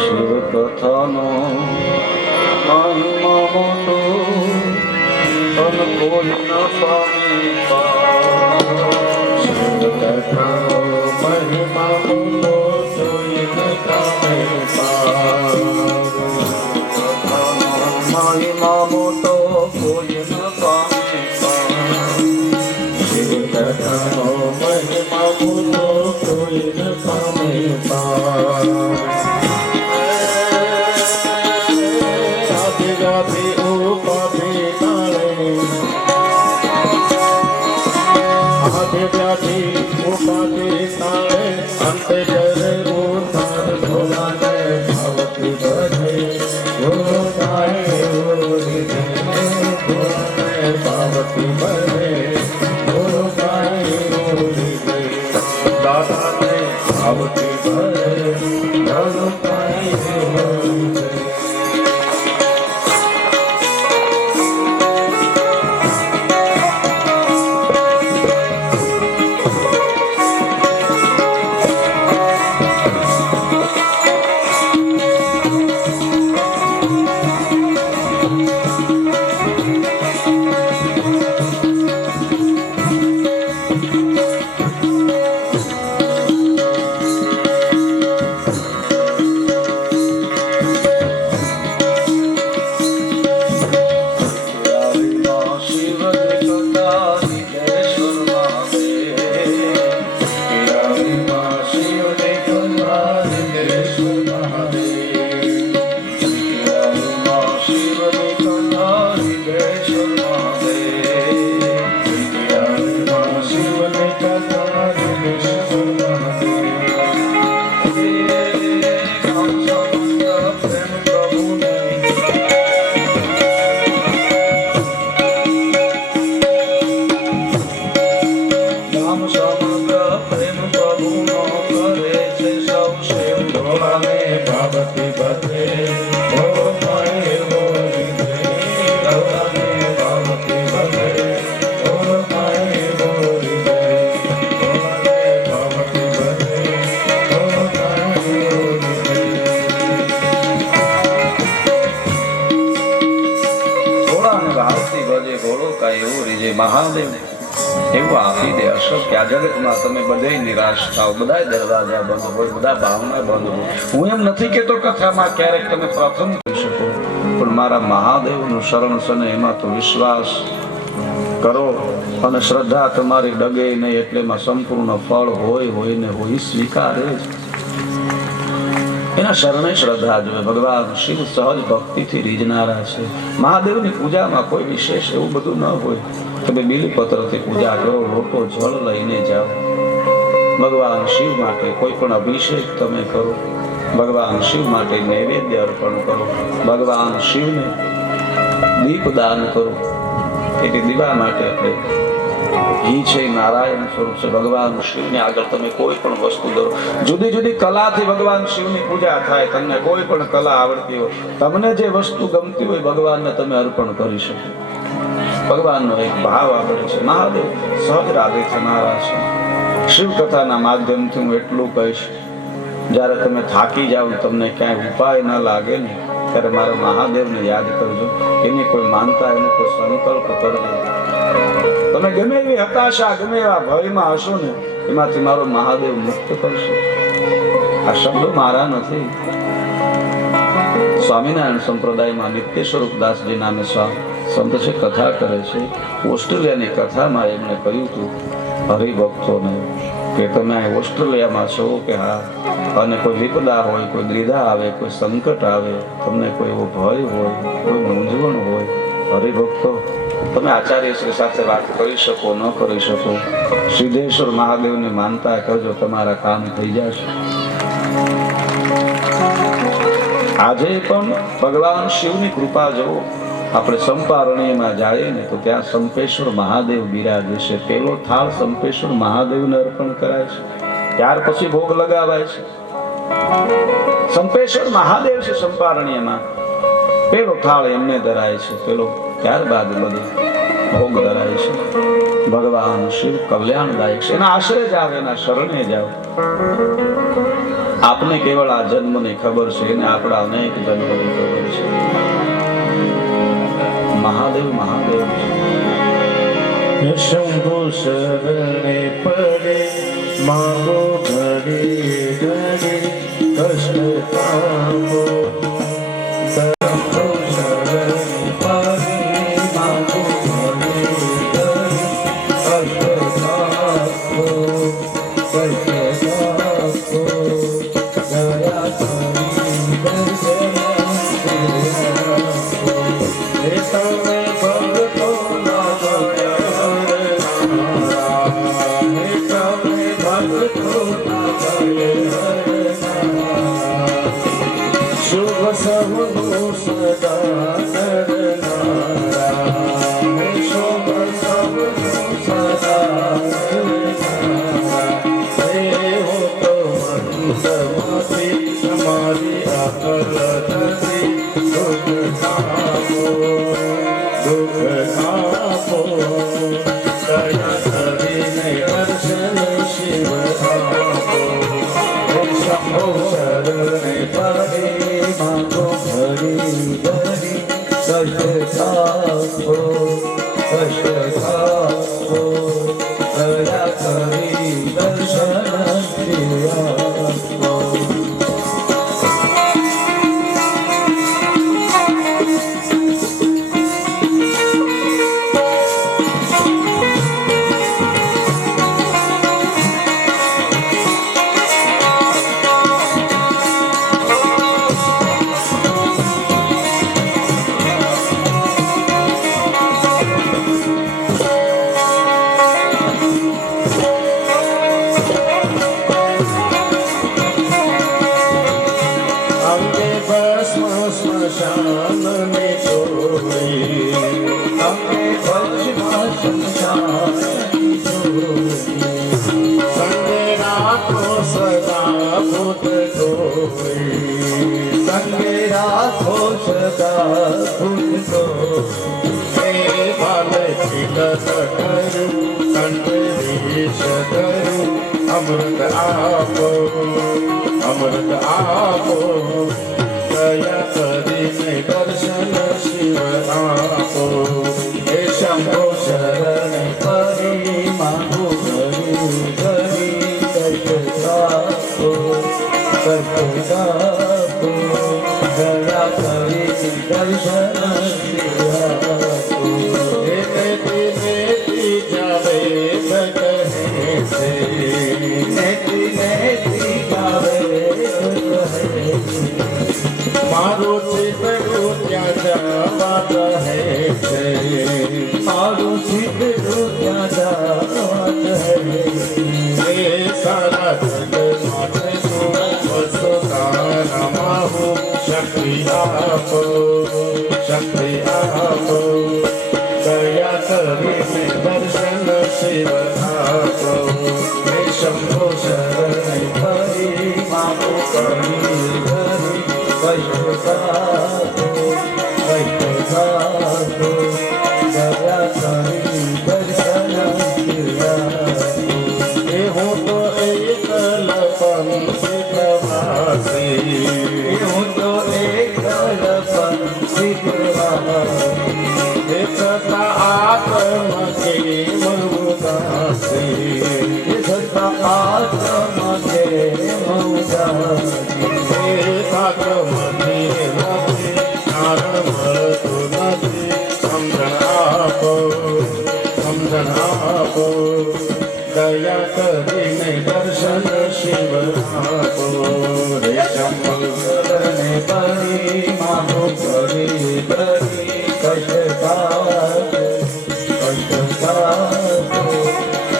શિવ કથાનો મહિમા મોટો અન કોઈ ન પામી. શિવ કથાનો મહિમા મોટો જોઈ ન પામે. મહિમા મોટો કોઈ ન પામે. શિવ કથાનો મહિમા મોટો કોઈ ન પામે. કાંઈ એવું રીજે મહાદેવ એવું આપી દે અશોક કે આ જગતમાં તમે બધે નિરાશ થાવ, બધા દરવાજા બંધ હોય, બધા ભાવના બંધ હોય. હું એમ નથી કેતો કથામાં ક્યારેક તમે પ્રથમ થઈ શકો, પણ મારા મહાદેવનું શરણ છે ને એમાં તો વિશ્વાસ કરો અને શ્રદ્ધા તમારી ડગે નહીં, એટલે એમાં સંપૂર્ણ ફળ હોય ને હોય સ્વીકારે જ. એના શરણે શ્રદ્ધા જોઈએ. ભગવાન શિવ સહજ ભક્તિથી રીઝનારા છે. મહાદેવની પૂજામાં કોઈ વિશેષ એવું બધું ન હોય. તમે બીલીપત્રથી પૂજા કરો, લોટો જળ લઈને જાઓ. ભગવાન શિવ માટે કોઈ પણ અભિષેક તમે કરો, ભગવાન શિવ માટે નૈવેદ્ય અર્પણ કરો, ભગવાન શિવને દીપદાન કરો. એટલે દીવા માટે આપણે ઘી છે નારાયણ સ્વરૂપ છે. ભગવાન શિવને આગળ તમે કોઈ પણ વસ્તુ દો. જુદી જુદી કલાથી ભગવાન શિવની પૂજા થાય. તમને કોઈ પણ કલા આવડતી હોય, તમને જે વસ્તુ ગમતી હોય ભગવાનને તમે અર્પણ કરી શકો. ભગવાનનો એક ભાવ આપણે છે. મહાદેવ સહજ રાધે થનારા છે. શિવ કથાના માધ્યમથી હું એટલું કહીશ, જ્યારે તમે થાકી જાઓ, તમને ક્યાંય ઉપાય ન લાગે ને, ત્યારે મારા મહાદેવને યાદ કરજો. એની કોઈ માનતા, એનો કોઈ સંકલ્પ કરજો. તમે ગમે એવી હતાશા, ગમે એવા ભયમાં હશો ને, એમાંથી મારો મહાદેવ મુક્ત કરશે. આ શબ્દો મારા નથી. સ્વામિનારાયણ સંપ્રદાયમાં નિત્ય સ્વરૂપદાસજી નામે સંત છે, કથા કરે છે. ઓસ્ટ્રેલિયાની કથામાં એમણે કહ્યું હતું હરિભક્તોને કે તમે અહીં ઓસ્ટ્રેલિયામાં છો કે હા, અને કોઈ વિપદા હોય, કોઈ દ્વિધા આવે, કોઈ સંકટ આવે, તમને કોઈ એવો ભય હોય, કોઈ મૂંઝવણ હોય, હરિભક્તો તમે આચાર્યશ્રી સાથે વાત કરી શકો, ન કરી શકો, સિદ્ધેશ્વર મહાદેવની માનતા કરજો, તમારા કામ થઈ જશે. આજે પણ ભગવાન શિવની કૃપા જુઓ. આપણે સંપારણીયમાં જઈએ ને તો ત્યાં સંપેશ્વર મહાદેવ બિરાજે છે. પેલો થાળ સંપેશ્વર મહાદેવને અર્પણ કરાય છે, ત્યાર પછી ભોગ લગાવાય છે. સંપેશ્વર મહાદેવ છે સંપારણીયમાં, પેલો થાળ એમને ધરાય છે, પેલો ત્યારબાદ બધે ભોગ ધરાય છે. ભગવાન શિવ કલ્યાણદાયક છે. એના આશ્રય જાવ, એના શરણે જાવ. આપને કેવળ આ જન્મની ખબર છે, એને આપણા અનેક જન્મની ખબર છે. મહાદેવ મહાદેવ શંભુ શરણે પડે માગો ઘડી ઘડી કષ્ટ તાપો. શંભુ શરણે પડે માગો ઘડી ઘડી કષ્ટ તાપો, કષ્ટ તાપો. દયા કરી દર્શન તમે ભક્તો ના શુભ સહુ સદા કરનારા, શુભ સહુ સદા કરનારા. હો તો મંદમાંથી તમારી અકલ નથી. દુઃખ આપો, દુઃખ આપો. દયા કરીને દર્શન શિવ આપો. શંભો શરણે પડે માગો ઘડી ઘડી કષ્ટ આપો, કષ્ટ આપો. દયા કરી દર્શન શિવ આપો. અમૃત આપો, અમૃત આપો. દયા કરીને દર્શન શિવ આપો. હે શંભો કહે છે મારું સીધું ત્યાં જાત હે એ સારા જગ માટે તું બસો તારામાં હું શક્તિ આપો દયા કરીને દર્શન શિવ આપો હે શંભો શરણે ફરી મારું કરી ધરી કષ્ટ સાધો દયા કરી દર્શન એ હું તો એકલ પંથી પ્રવાસી હું તો એકલ પંથી પ્રવાસી એ છતાં આત્મ કેમ ઉદાસી એ છતાં આત્મ કેમ ઉદાસી એ આત્મથી નથી કારણ મળતું નથી સમજણ આપો દયા કરીને દર્શન શિવ આપો રે શંભો શરણે પરી મારું કરી ધરી કષ્ટ સાધો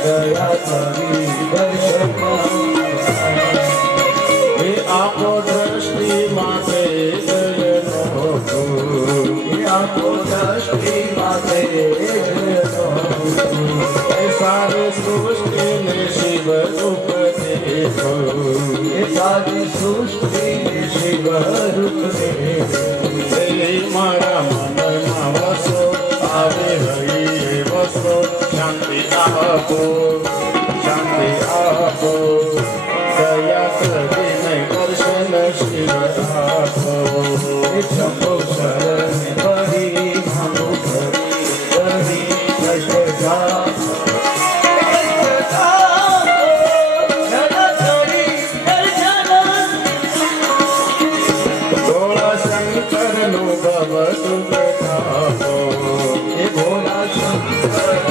દયા કરી દર્શન એ આપો દ્રષ્ટિ માટે જયનો આપો દ્રષ્ટિ માટે એ સારી સૃષ્ટિને શિવ ઉપદેશો એ સારી સૃષ્ટિ શિવ રૂપ એ મારા મનમાં વસો આવે હૈયે વસો શાંતિ આપો દયા કરીને દર્શન શિવ આપો એ શંભો શરણે પરી મારું કરી ધરી કષ્ટ સાધો ભોળા શંકરનું ભવતું પ્રતાપો એ ભોલા શંકર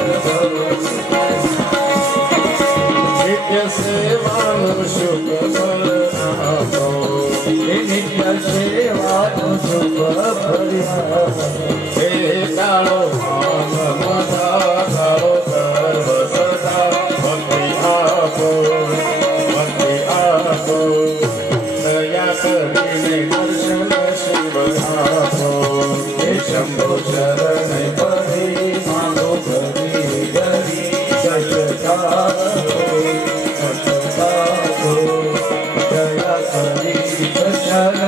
નિત્ય સેવાનું શુભ ફળ આપો એ નિત્ય સેવાનું શુભ ફળિયા હે કાળો ભાવ મધા કાળો ગર્વ સદા ભક્તિ આપો દયા કરીને દર્શન શિવ આપો એ શંભો શરણે પરી મારો કરી ધરી કષ્ટ સાધો દયા કરી દર્શન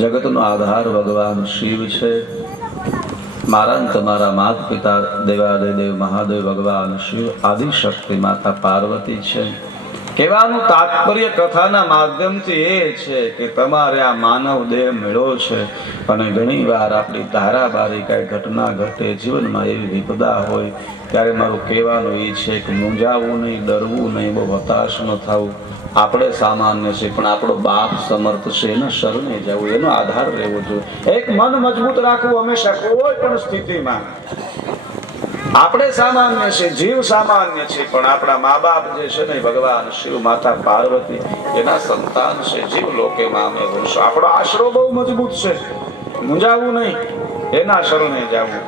જગતનો આધાર ભગવાન શિવ છે. મારા ને તમારા માત પિતા દેવાદેવ મહાદેવ ભગવાન શિવ આદિશક્તિ માતા પાર્વતી છે. કહેવાનું તાત્પર્ય કથાના માધ્યમથી એ છે કે તમારે આ માનવ દેહ મળ્યો છે અને ઘણી વાર આપણી ધારાબારી કાંઈ ઘટના ઘટે જીવનમાં એવી વિપદા હોય ત્યારે મારું કહેવાનું એ છે કે મૂંઝાવું નહીં, ડરવું નહીં, બહુ હતાશ ન થવું. આપણે સામાન્ય છે પણ આપણો બાપ સમર્થ છે, એના શરણે જવું, એનો આધાર રહેવો જોઈએ. એક મન મજબૂત રાખવું હંમેશા કોઈ પણ સ્થિતિમાં. આપણે સામાન્ય છે, જીવ સામાન્ય છે, પણ આપણા મા બાપ જે છે ને ભગવાન શિવ માતા પાર્વતી એના સંતાન છે. જીવ લોકેમાં અમે ભૂલશો. આપણો આશરો બહુ મજબૂત છે, મૂંઝાવું નહીં, એના શરણે જવું.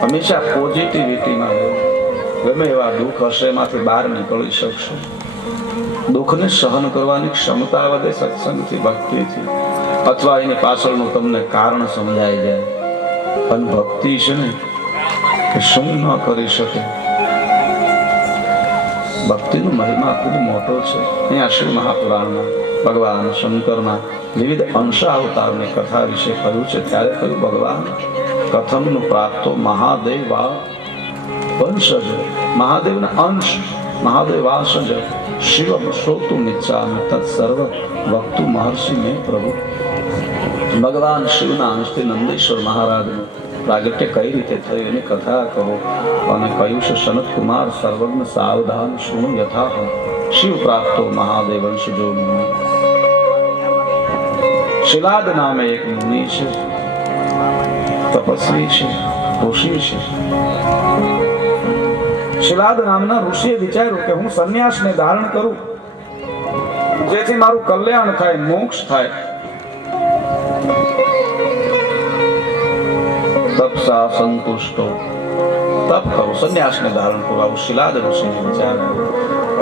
હંમેશા પોઝિટિવિટીમાં રહેવું. ગમે એવા દુઃખ હશે એમાંથી બહાર નીકળી શકશો. દુઃખને સહન કરવાની ક્ષમતા વધે સત્સંગથી, ભક્તિથી, અથવા એની પાછળનું તમને કારણ સમજાઈ જાય. અને ભક્તિ છે ને કે શું ન કરી શકે. ભક્તિનો મહિમા ખૂબ મોટો છે. અહીંયા શ્રી મહાપુરાણમાં ભગવાન શંકરના વિવિધ અંશાવતારની કથા વિશે કહ્યું છે. ત્યારે કહ્યું ભગવાન કથમનું પ્રાપ્તો મહાદેવ વા વંશજ, મહાદેવના અંશ, મહાદેવ વાસજ શિવમ શ્રોતુમ ઇચ્છામિ તત્સર્વ વક્તુ મહર્ષિ મે પ્રભુ. ભગવાન શિવના અંશથી નંદેશ્વર મહારાજનું પ્રાગટ્ય કઈ રીતે થયું એની કથા કહો. અને કહ્યું છે સનત કુમાર સર્વજ્ઞ સાવધાન શુણુ યથાહ શિવ પ્રાપ્તો મહાદેવ વંશજો. શિલાદ નામે એક મુનિ છે, તપસ્વી છે, ઋષિ છે. શિલાદ નામના ઋષિએ વિચાર્યું કે હું સંન્યાસને ધારણ કરું જેથી મારું કલ્યાણ થાય, મોક્ષ થાય. તપસા સંતુષ્ટો, તપ કરું, સંન્યાસને ધારણ કરું, આવું શિલાદ ઋષિને વિચાર આવ્યો.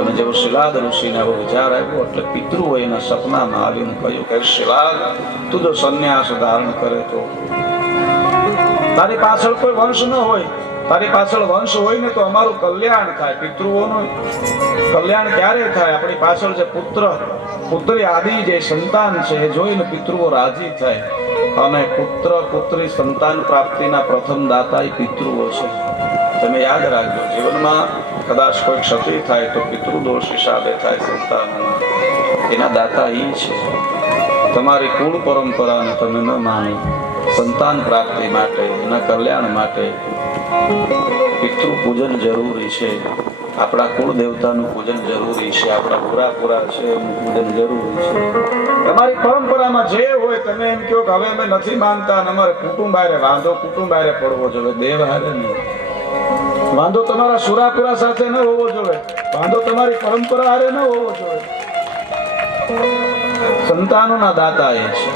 અને જેવો શિલાદ ઋષિને આવો વિચાર આવ્યો એટલે પિતૃઓ એના સપનામાં આવીને કહ્યું કે શિલાદ, તું જો સંન્યાસ ધારણ કરે તો તારી પાછળ કોઈ વંશ ન હોય, તારી પાછળ વંશ હોય ને તો અમારું કલ્યાણ થાય. પિતૃઓનું કલ્યાણ ક્યારે થાય? આપણી પાછળ જે પુત્રી આદિ જે સંતાન છે એ જોઈને પિતૃઓ રાજી થાય. અને પુત્ર પુત્રી સંતાન પ્રાપ્તિના પ્રથમ દાતા એ પિતૃઓ છે. તમે યાદ રાખજો, જીવનમાં કદાચ કોઈ ક્ષતિ થાય તો પિતૃદોષ હિસાબે થાય સંતાનોના, એના દાતા એ છે. તમારી કુળ પરંપરાને તમે ન માનો, સંતાન પ્રાપ્તિ માટે, એના કલ્યાણ માટે પિતૃ પૂજન જરૂરી છે. આપણા કુળ દેવતાનું પૂજન જરૂરી છે. આપણા પુરા છે એનું પૂજન જરૂરી છે. તમારી પરંપરામાં જે હોય તમે એમ કહો કે હવે અમે નથી માનતા અને અમારે કુટુંબ હારે વાંધો, કુટુંબ હારે પડવો જોઈએ, દેવ હારે નહીં. વાંધો તમારા સુરાપુરા સાથે ન હોવો જોઈએ, વાંધો તમારી પરંપરા હારે ન હોવો જોઈએ. સંતાનોના દાતા એ છે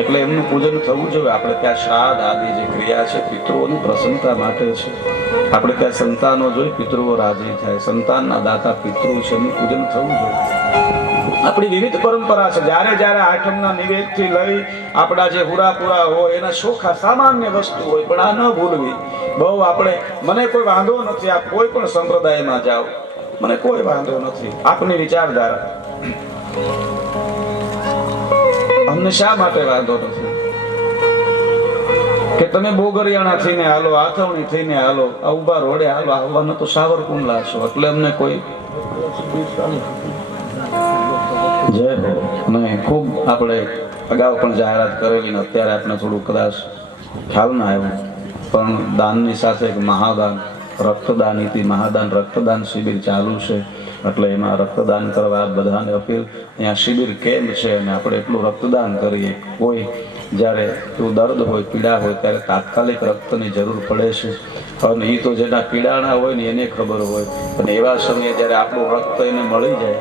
એટલે એમનું પૂજન થવું જોઈએ. આપણે ત્યાં શ્રાદ્ધ આદિ જે ક્રિયા છે પિતૃઓની પ્રસન્નતા માટે છે. આપણે ત્યાં સંતાનો જોઈ પિતૃઓ રાજી થાય, સંતાનના દાતા પિતૃ છે એમનું પૂજન થવું જોઈએ. આપણી વિવિધ પરંપરા છે. જ્યારે જ્યારે આઠમના નિવેદથી લઈ આપણા જે હુરાપુરા હોય એના શોખા સામાન્ય વસ્તુ હોય, પણ આ ન ભૂલવી. બહુ આપણે, મને કોઈ વાંધો નથી, આપ કોઈ પણ સંપ્રદાયમાં જાઓ, મને કોઈ વાંધો નથી. આપની વિચારધારા, અમને શા માટે વાંધો નથી કે તમે બોગરિયાણા થઈને હાલો, આથવણી થઈને હાલો, આ ઉભા રોડે હાલો, આવવાનો તો સાવરકુંડલા છો એટલે અમને કોઈ જય હો નહીં. ખૂબ આપણે અગાઉ પણ જાહેરાત કરેલી ને અત્યારે આપણે થોડું કદાચ ખ્યાલ ના આવ્યું, પણ દાનની સાથે એક મહાદાન, રક્તદાન નીતિ, મહાદાન રક્તદાન શિબિર ચાલુ છે. એટલે એમાં રક્તદાન કરવા બધાને અપીલ. અહીંયા શિબિર કેમ છે અને આપણે એટલું રક્તદાન કરીએ. કોઈ જ્યારે એવું દર્દ હોય, પીડા હોય ત્યારે તાત્કાલિક રક્તની જરૂર પડે છે. અને એ તો જેના પીડાના હોય ને એને ખબર હોય, અને એવા સમયે જ્યારે આપણું રક્ત એને મળી જાય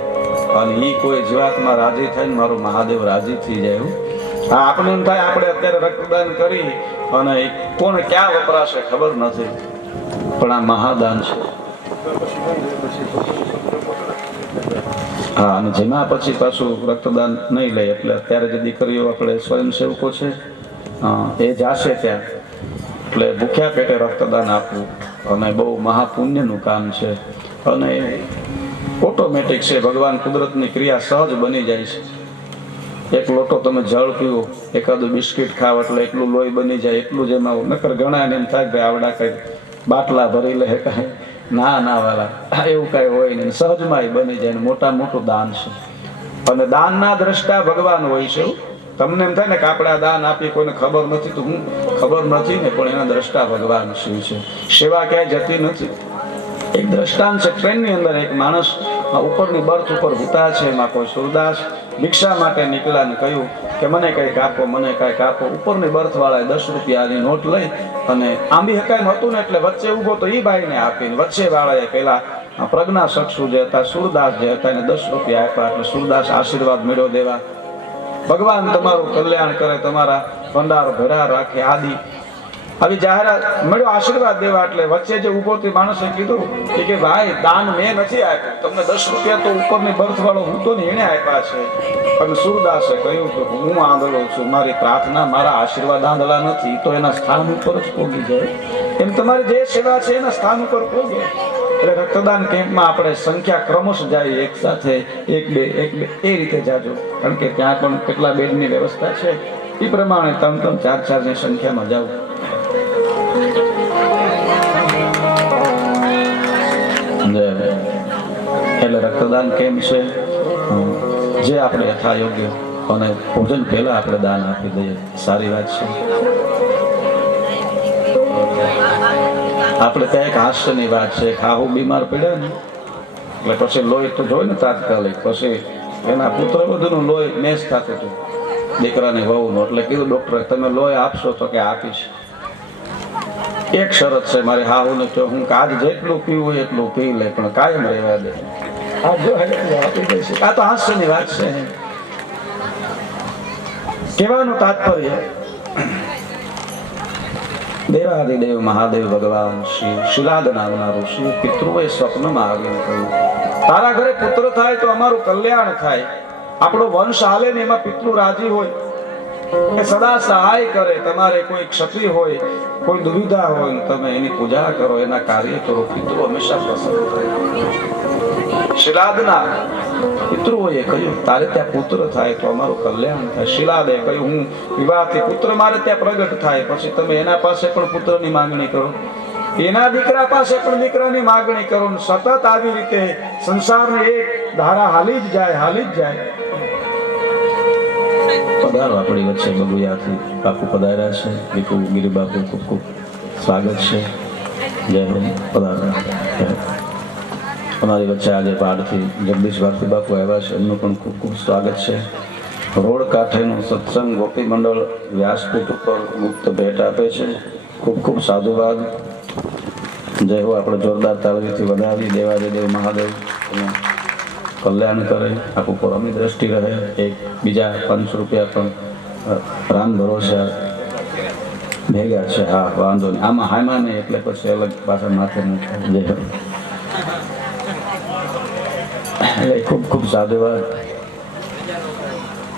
અને એ કોઈ જીવાતમાં રાજી થાય ને મારો મહાદેવ રાજી થઈ જાય. હા, આપણે એમ થાય આપણે અત્યારે રક્તદાન કરી અને કોણ ક્યાં વપરાશે ખબર નથી, પણ આ મહાદાન છે. હા, અને જેમાં પછી પાછું રક્તદાન નહીં લે એટલે અત્યારે જે દીકરીઓ આપણે સ્વયંસેવકો છે એ જાશે ત્યાં એટલે ભૂખ્યા પેટે રક્તદાન આપવું અને બહુ મહાપુણ્યનું કામ છે. અને ઓટોમેટિક છે, ભગવાન કુદરતની ક્રિયા સહજ બની જાય છે. એક લોટો તમે જળ પીવો, એકાદું બિસ્કિટ ખાવ એટલે એટલું લોહી બની જાય. એટલું જ એમાં નકર ઘણા એમ થાય કે આવડા કઈ બાટલા ભરી લે કાંઈ, ના વાલા, એવું કઈ હોય નહીં, સહજમાં બની જાય. મોટા મોટું દાન છે અને દાનના દ્રષ્ટા ભગવાન હોય છે. તમને એમ થાય ને કે આપણે આ દાન આપીએ કોઈને ખબર નથી, તો હું ખબર નથી ને, પણ એના દ્રષ્ટા ભગવાન શિવ છે. સેવા ક્યાંય જતી નથી. એક દ્રષ્ટાંત છે, ટ્રેનની અંદર એક માણસ ઉપરની બર્થ ઉપર ભૂતા છે, એમાં કોઈ સુરદાસ ભિક્ષા માટે નીકળ્યા ને કહ્યું કે મને કંઈક આપો, મને કંઈક આપો. ઉપરની બર્થ વાળાએ 10 રૂપિયાની નોટ લઈ અને આંબી હકાય હતું ને એટલે વચ્ચે ઊભો તો એ બાઈને આપીને વચ્ચે વાળાએ પેલા પ્રજ્ઞા ચક્ષુ જે હતા, સુરદાસ જે હતા, એને 10 રૂપિયા આપ્યા. એટલે સુરદાસ આશીર્વાદ મેળો દેવા, ભગવાન તમારું કલ્યાણ કરે, તમારા ભંડારો ભેરા રાખે આદિ આવી જાહેરાત મળ્યો, આશીર્વાદ દેવા. એટલે વચ્ચે જે ઉભો તે માણસે કીધું કે ભાઈ દાન મેં નથી આપ્યું, તમને 10 રૂપિયા તો ઉપરની બર્થ વાળો હું તો એને આપ્યા છે. અને સુરદાસે કહ્યું કે હું આંધળો છું, મારી પ્રાર્થના, મારા આશીર્વાદ આંધળા નથી, તો એના સ્થાન ઉપર જ પહોંચી જાય. એમ તમારી જે સેવા છે એના સ્થાન ઉપર પહોંચે. એટલે રક્તદાન કેમ્પમાં આપણે સંખ્યા ક્રમશ જાય, એક સાથે 1 2 એ રીતે જાજો, કારણ કે ત્યાં પણ કેટલા બેડની વ્યવસ્થા છે એ પ્રમાણે 3 3 4 4 ની સંખ્યામાં જાવ. એટલે રક્તદાન કેમ છે, જે આપણે યથા યોગ્ય અને ભોજન પહેલા આપણે દાન આપી દઈએ, સારી વાત છે. આપણે ત્યાં એક હાસ્યની વાત છે, ખાહુ બીમાર પડ્યા ને એટલે પછી લોહી તો જોઈ ને તાત્કાલિક, પછી એના પુત્રવધુનું લોહી મેચ થતું હતું દીકરાની વહુનું. એટલે કીધું ડોક્ટરે તમે લોહી આપશો? તો કે આપીશ. એક શરત છે મારે હાહુને કહો હું કે આજ જેટલું પીવું હોય એટલું પી લે પણ કાયમ રહેવા દે. આ જો આપી દે છે. આ તો હાસ્યની વાત છે. કહેવાનું તાત્પર્ય દેવાધિદેવ મહાદેવ ભગવાન શ્રી શિલાદ નામના ઋષિ પિતૃએ સ્વપ્નમાં આવીને કહ્યું તારા ઘરે પુત્ર થાય તો અમારું કલ્યાણ થાય, આપણો વંશ હાલે ને એમાં પિતૃ રાજી હોય કે સદા સહાય કરે, તમારે કોઈ ક્ષતિ હોય કોઈ દુવિધા હોય ને તમે એની પૂજા કરો એના કાર્ય કરો, પિતૃ હંમેશા પ્રસન્ન થાય. શિલાદના પિતૃઓએ કહ્યું તારે ત્યાં પુત્ર થાય તો અમારું કલ્યાણ થાય. શિલાદે કહ્યું હું વિવાહથી પુત્ર મારે ત્યાં પ્રગટ થાય પછી તમે એના પાસે પણ પુત્રની માંગણી કરો, એના દીકરા પાસે પણ દીકરાની માંગણી કરો, સતત આવી રીતે સંસારની એક ધારા હાલી જ જાય. પધારો આપણી વચ્ચે બગુયાથી બાપુ પધાર્યા છે. દીકુ ગિરી બાપુ ખૂબ ખૂબ સ્વાગત છે. જય હો. પધારો. અમારી વચ્ચે આજે પાડથી જગદીશ ભારતી બાપુ આવ્યા છે, એમનું પણ ખૂબ ખૂબ સ્વાગત છે. રોડ કાંઠેનું સત્સંગ ગોપી મંડળ વ્યાસપીઠ ઉપર મુક્ત ભેટ આપે છે. ખૂબ ખૂબ સાધુવાદ. જય હો. આપણે જોરદાર તાળવીથી વધાવી દેવાદેવ મહાદેવ કલ્યાણ કરે, આખું કોરમની દ્રષ્ટિ રહે. એક બીજા 500 રૂપિયા પણ રામ ભરોસે ભેગા છે. હા વાંધો નહીં, આમાં હાયમાં નહીં એટલે પછી અલગ પાછા માથે જય હો. એટલે ખૂબ ખૂબ સાધુવાદ.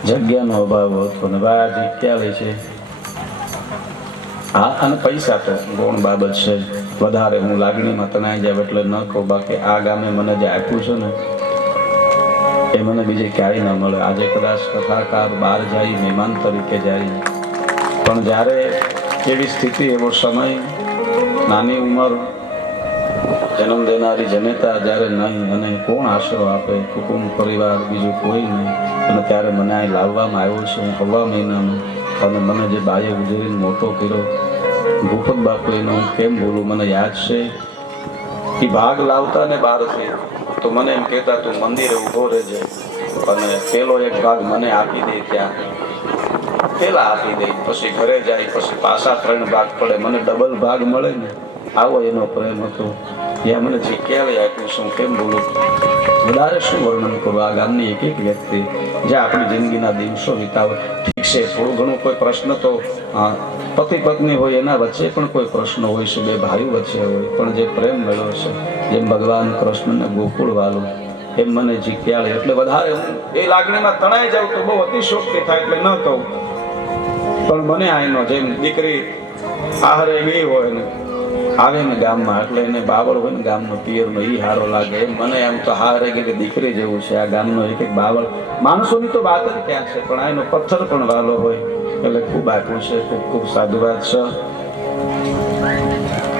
જગ્યાનો અભાવ હતો ને ભાઈ આ જગ્યા લે છે. હા અને પૈસા તો ગૌણ બાબત છે. વધારે હું લાગણીમાં તણાઈ જાય એટલે ન કહું, બાકી આ ગામે મને જે આપ્યું છે ને એ મને બીજે ક્યાંય ન મળે. આજે કદાચ કથાકાર બહાર જાય મહેમાન તરીકે જાય, પણ જ્યારે એવી સ્થિતિ એવો સમય નાની ઉંમર જન્મ દેનારી જનેતા જ્યારે નહીં અને કોણ આશરો આપે, કુટુંબ પરિવાર બીજું કોઈ નહીં, અને ત્યારે મને અહીં લાવવામાં આવ્યો છે. હું 6 મહિનાનો અને મને જે બાએ ઉજેરીને મોટો કર્યો ભૂપત બાપુ એનો હું કેમ બોલું. મને યાદ છે એ ભાગ લાવતા ને બહારથી તો મને એમ કહેતા તું મંદિરે ઊભો રહેજે અને પેલો એક ભાગ મને આપી દે, ત્યાં પેલા આપી દે, પછી ઘરે જાય પછી પાછા 3 ભાગ પડે, મને ડબલ ભાગ મળે ને. આવો એનો પ્રેમ હતો. ત્યાં મને જગ્યા આપ્યું છું કેમ બોલું, વધારે શું વર્ણન કરું. આ ગામની એક એક વ્યક્તિ જે આપણી જિંદગીના દિવસો વિતાવે. ઠીક છે થોડું ઘણું કોઈ પ્રશ્ન તો પતિ પત્ની હોય એના વચ્ચે પણ કોઈ પ્રશ્ન હોય છે, 2 ભાઈઓ વચ્ચે હોય, પણ જે પ્રેમ મળ્યો છે જેમ ભગવાન કૃષ્ણને ગોકુળ વાલું એમ મને જીત્યા. એટલે વધારે હું એ લાગણીમાં તણાઈ જાઉં તો બહુ અતિશોક્તિ થાય એટલે ન કહું, પણ મને આઈનો જેમ દીકરી આહારે ગઈ હોય ને આવે ને ગામમાં એટલે એને બાવળ હોય ને ગામનો પિયરનો એ હારો લાગે. એમ મને એમ તો હારે કે દીકરી જેવું છે આ ગામનો એક એક બાવળ. માણસોની તો વાત જ ક્યાં છે, પણ આનો પથ્થર પણ વાલો હોય એટલે ખૂબ આપ્યું છે. ખૂબ ખૂબ સાધુવાદ છે.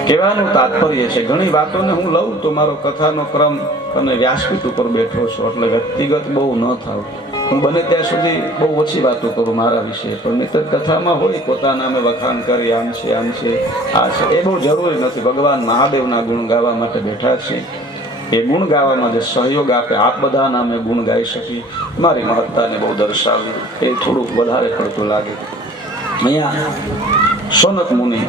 કહેવાનું તાત્પર્ય છે ઘણી વાતોને હું લઉં તો મારો કથાનો ક્રમ અને વ્યાસપીઠ ઉપર બેઠો છું એટલે વ્યક્તિગત બહુ ન થાવ. હું બને ત્યાં સુધી બહુ ઓછી વાતો કરું મારા વિશે, પણ નહીંતર કથામાં હોય પોતાના અમે વખાણ કરી આમ છે આ છે એ બહુ જરૂરી નથી. ભગવાન મહાદેવના ગુણ ગાવા માટે બેઠા છે. એ ગુણ ગાવામાં જે સહયોગ આપે આપ બધાના અમે ગુણ ગાઈ શકી, મારી મહત્તાને બહુ દર્શાવી એ થોડુંક વધારે પડતું લાગે. અહીંયા સોનક મુનિ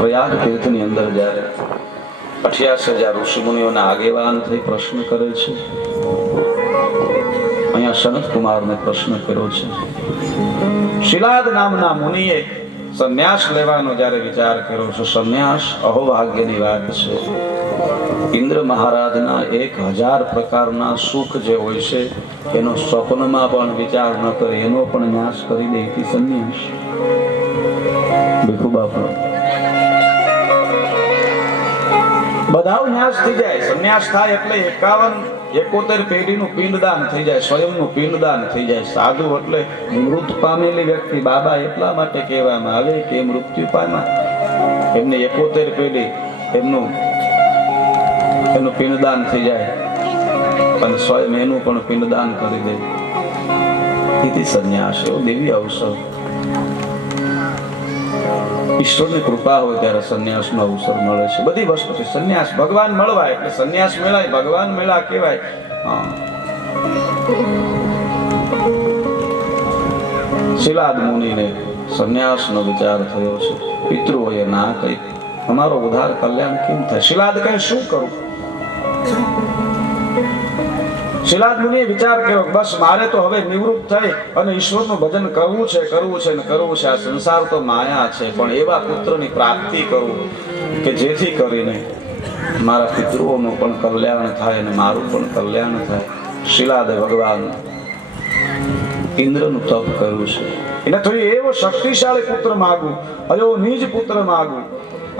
પ્રયાગ તીર્થની અંદર જ્યારે 88,000 ઋષિમુનિઓના આગેવાન થઈ પ્રશ્ન કરે છે. અહીંયા સનત કુમારને પ્રશ્ન કર્યો છે. શિલાદ નામના મુનિએ સંન્યાસ લેવાનો જ્યારે વિચાર કર્યો છે. સંન્યાસ અહોભાગ્યની વાત છે. ઇન્દ્ર મહારાજના 1000 પ્રકારના સુખ જે હોય છે એનો સ્વપ્નમાં પણ વિચાર ન કરે, એનો પણ નાશ કરી દે તે સંન્યાસ. ભીખુ બાપુ બધા નાશ થઈ જાય. સંન્યાસ થાય એટલે 71 પેઢીનું પિંડદાન થઈ જાય, સ્વયંનું પિંડદાન થઈ જાય. સાધુ એટલે મૃત પામેલી વ્યક્તિ. બાબા એટલા માટે કહેવામાં આવે કે મૃત્યુ પામ્યા એમને 71 પેઢી એનું પિંડદાન થઈ જાય અને સ્વયં એનું પણ પિંડદાન કરી દે. તેથી સંન્યાસ એવો દેવી અવસર. ઈશ્વરની કૃપા હોય ત્યારે સંન્યાસનો અવસર મળે છે. બધી વસ્તુથી સંન્યાસ ભગવાન મળવાય એટલે સંન્યાસ મેળાય, ભગવાન મેળા કહેવાય. શિલાદ મુનિને સંન્યાસનો વિચાર થયો છે. પિતૃઓએ ના કહી, અમારો ઉદ્ધાર કલ્યાણ કેમ થાય? શિલાદ કહે શું કરું? શિલાદ મુનિએ વિચાર કર્યો, બસ મારે તો હવે નિવૃત્ત થઈ અને ઈશ્વરનું ભજન કરવું છે ને કરવું છે. આ સંસાર તો માયા છે, પણ એવા પુત્રની પ્રાપ્તિ કરું કે જેથી કરીને મારા પિતૃઓનું પણ કલ્યાણ થાય અને મારું પણ કલ્યાણ થાય. શિલાદે ભગવાન ઇન્દ્રનું તપ કર્યું છે. એને થયું એવો શક્તિશાળી પુત્ર માગું, અયો નિજ પુત્ર માગું,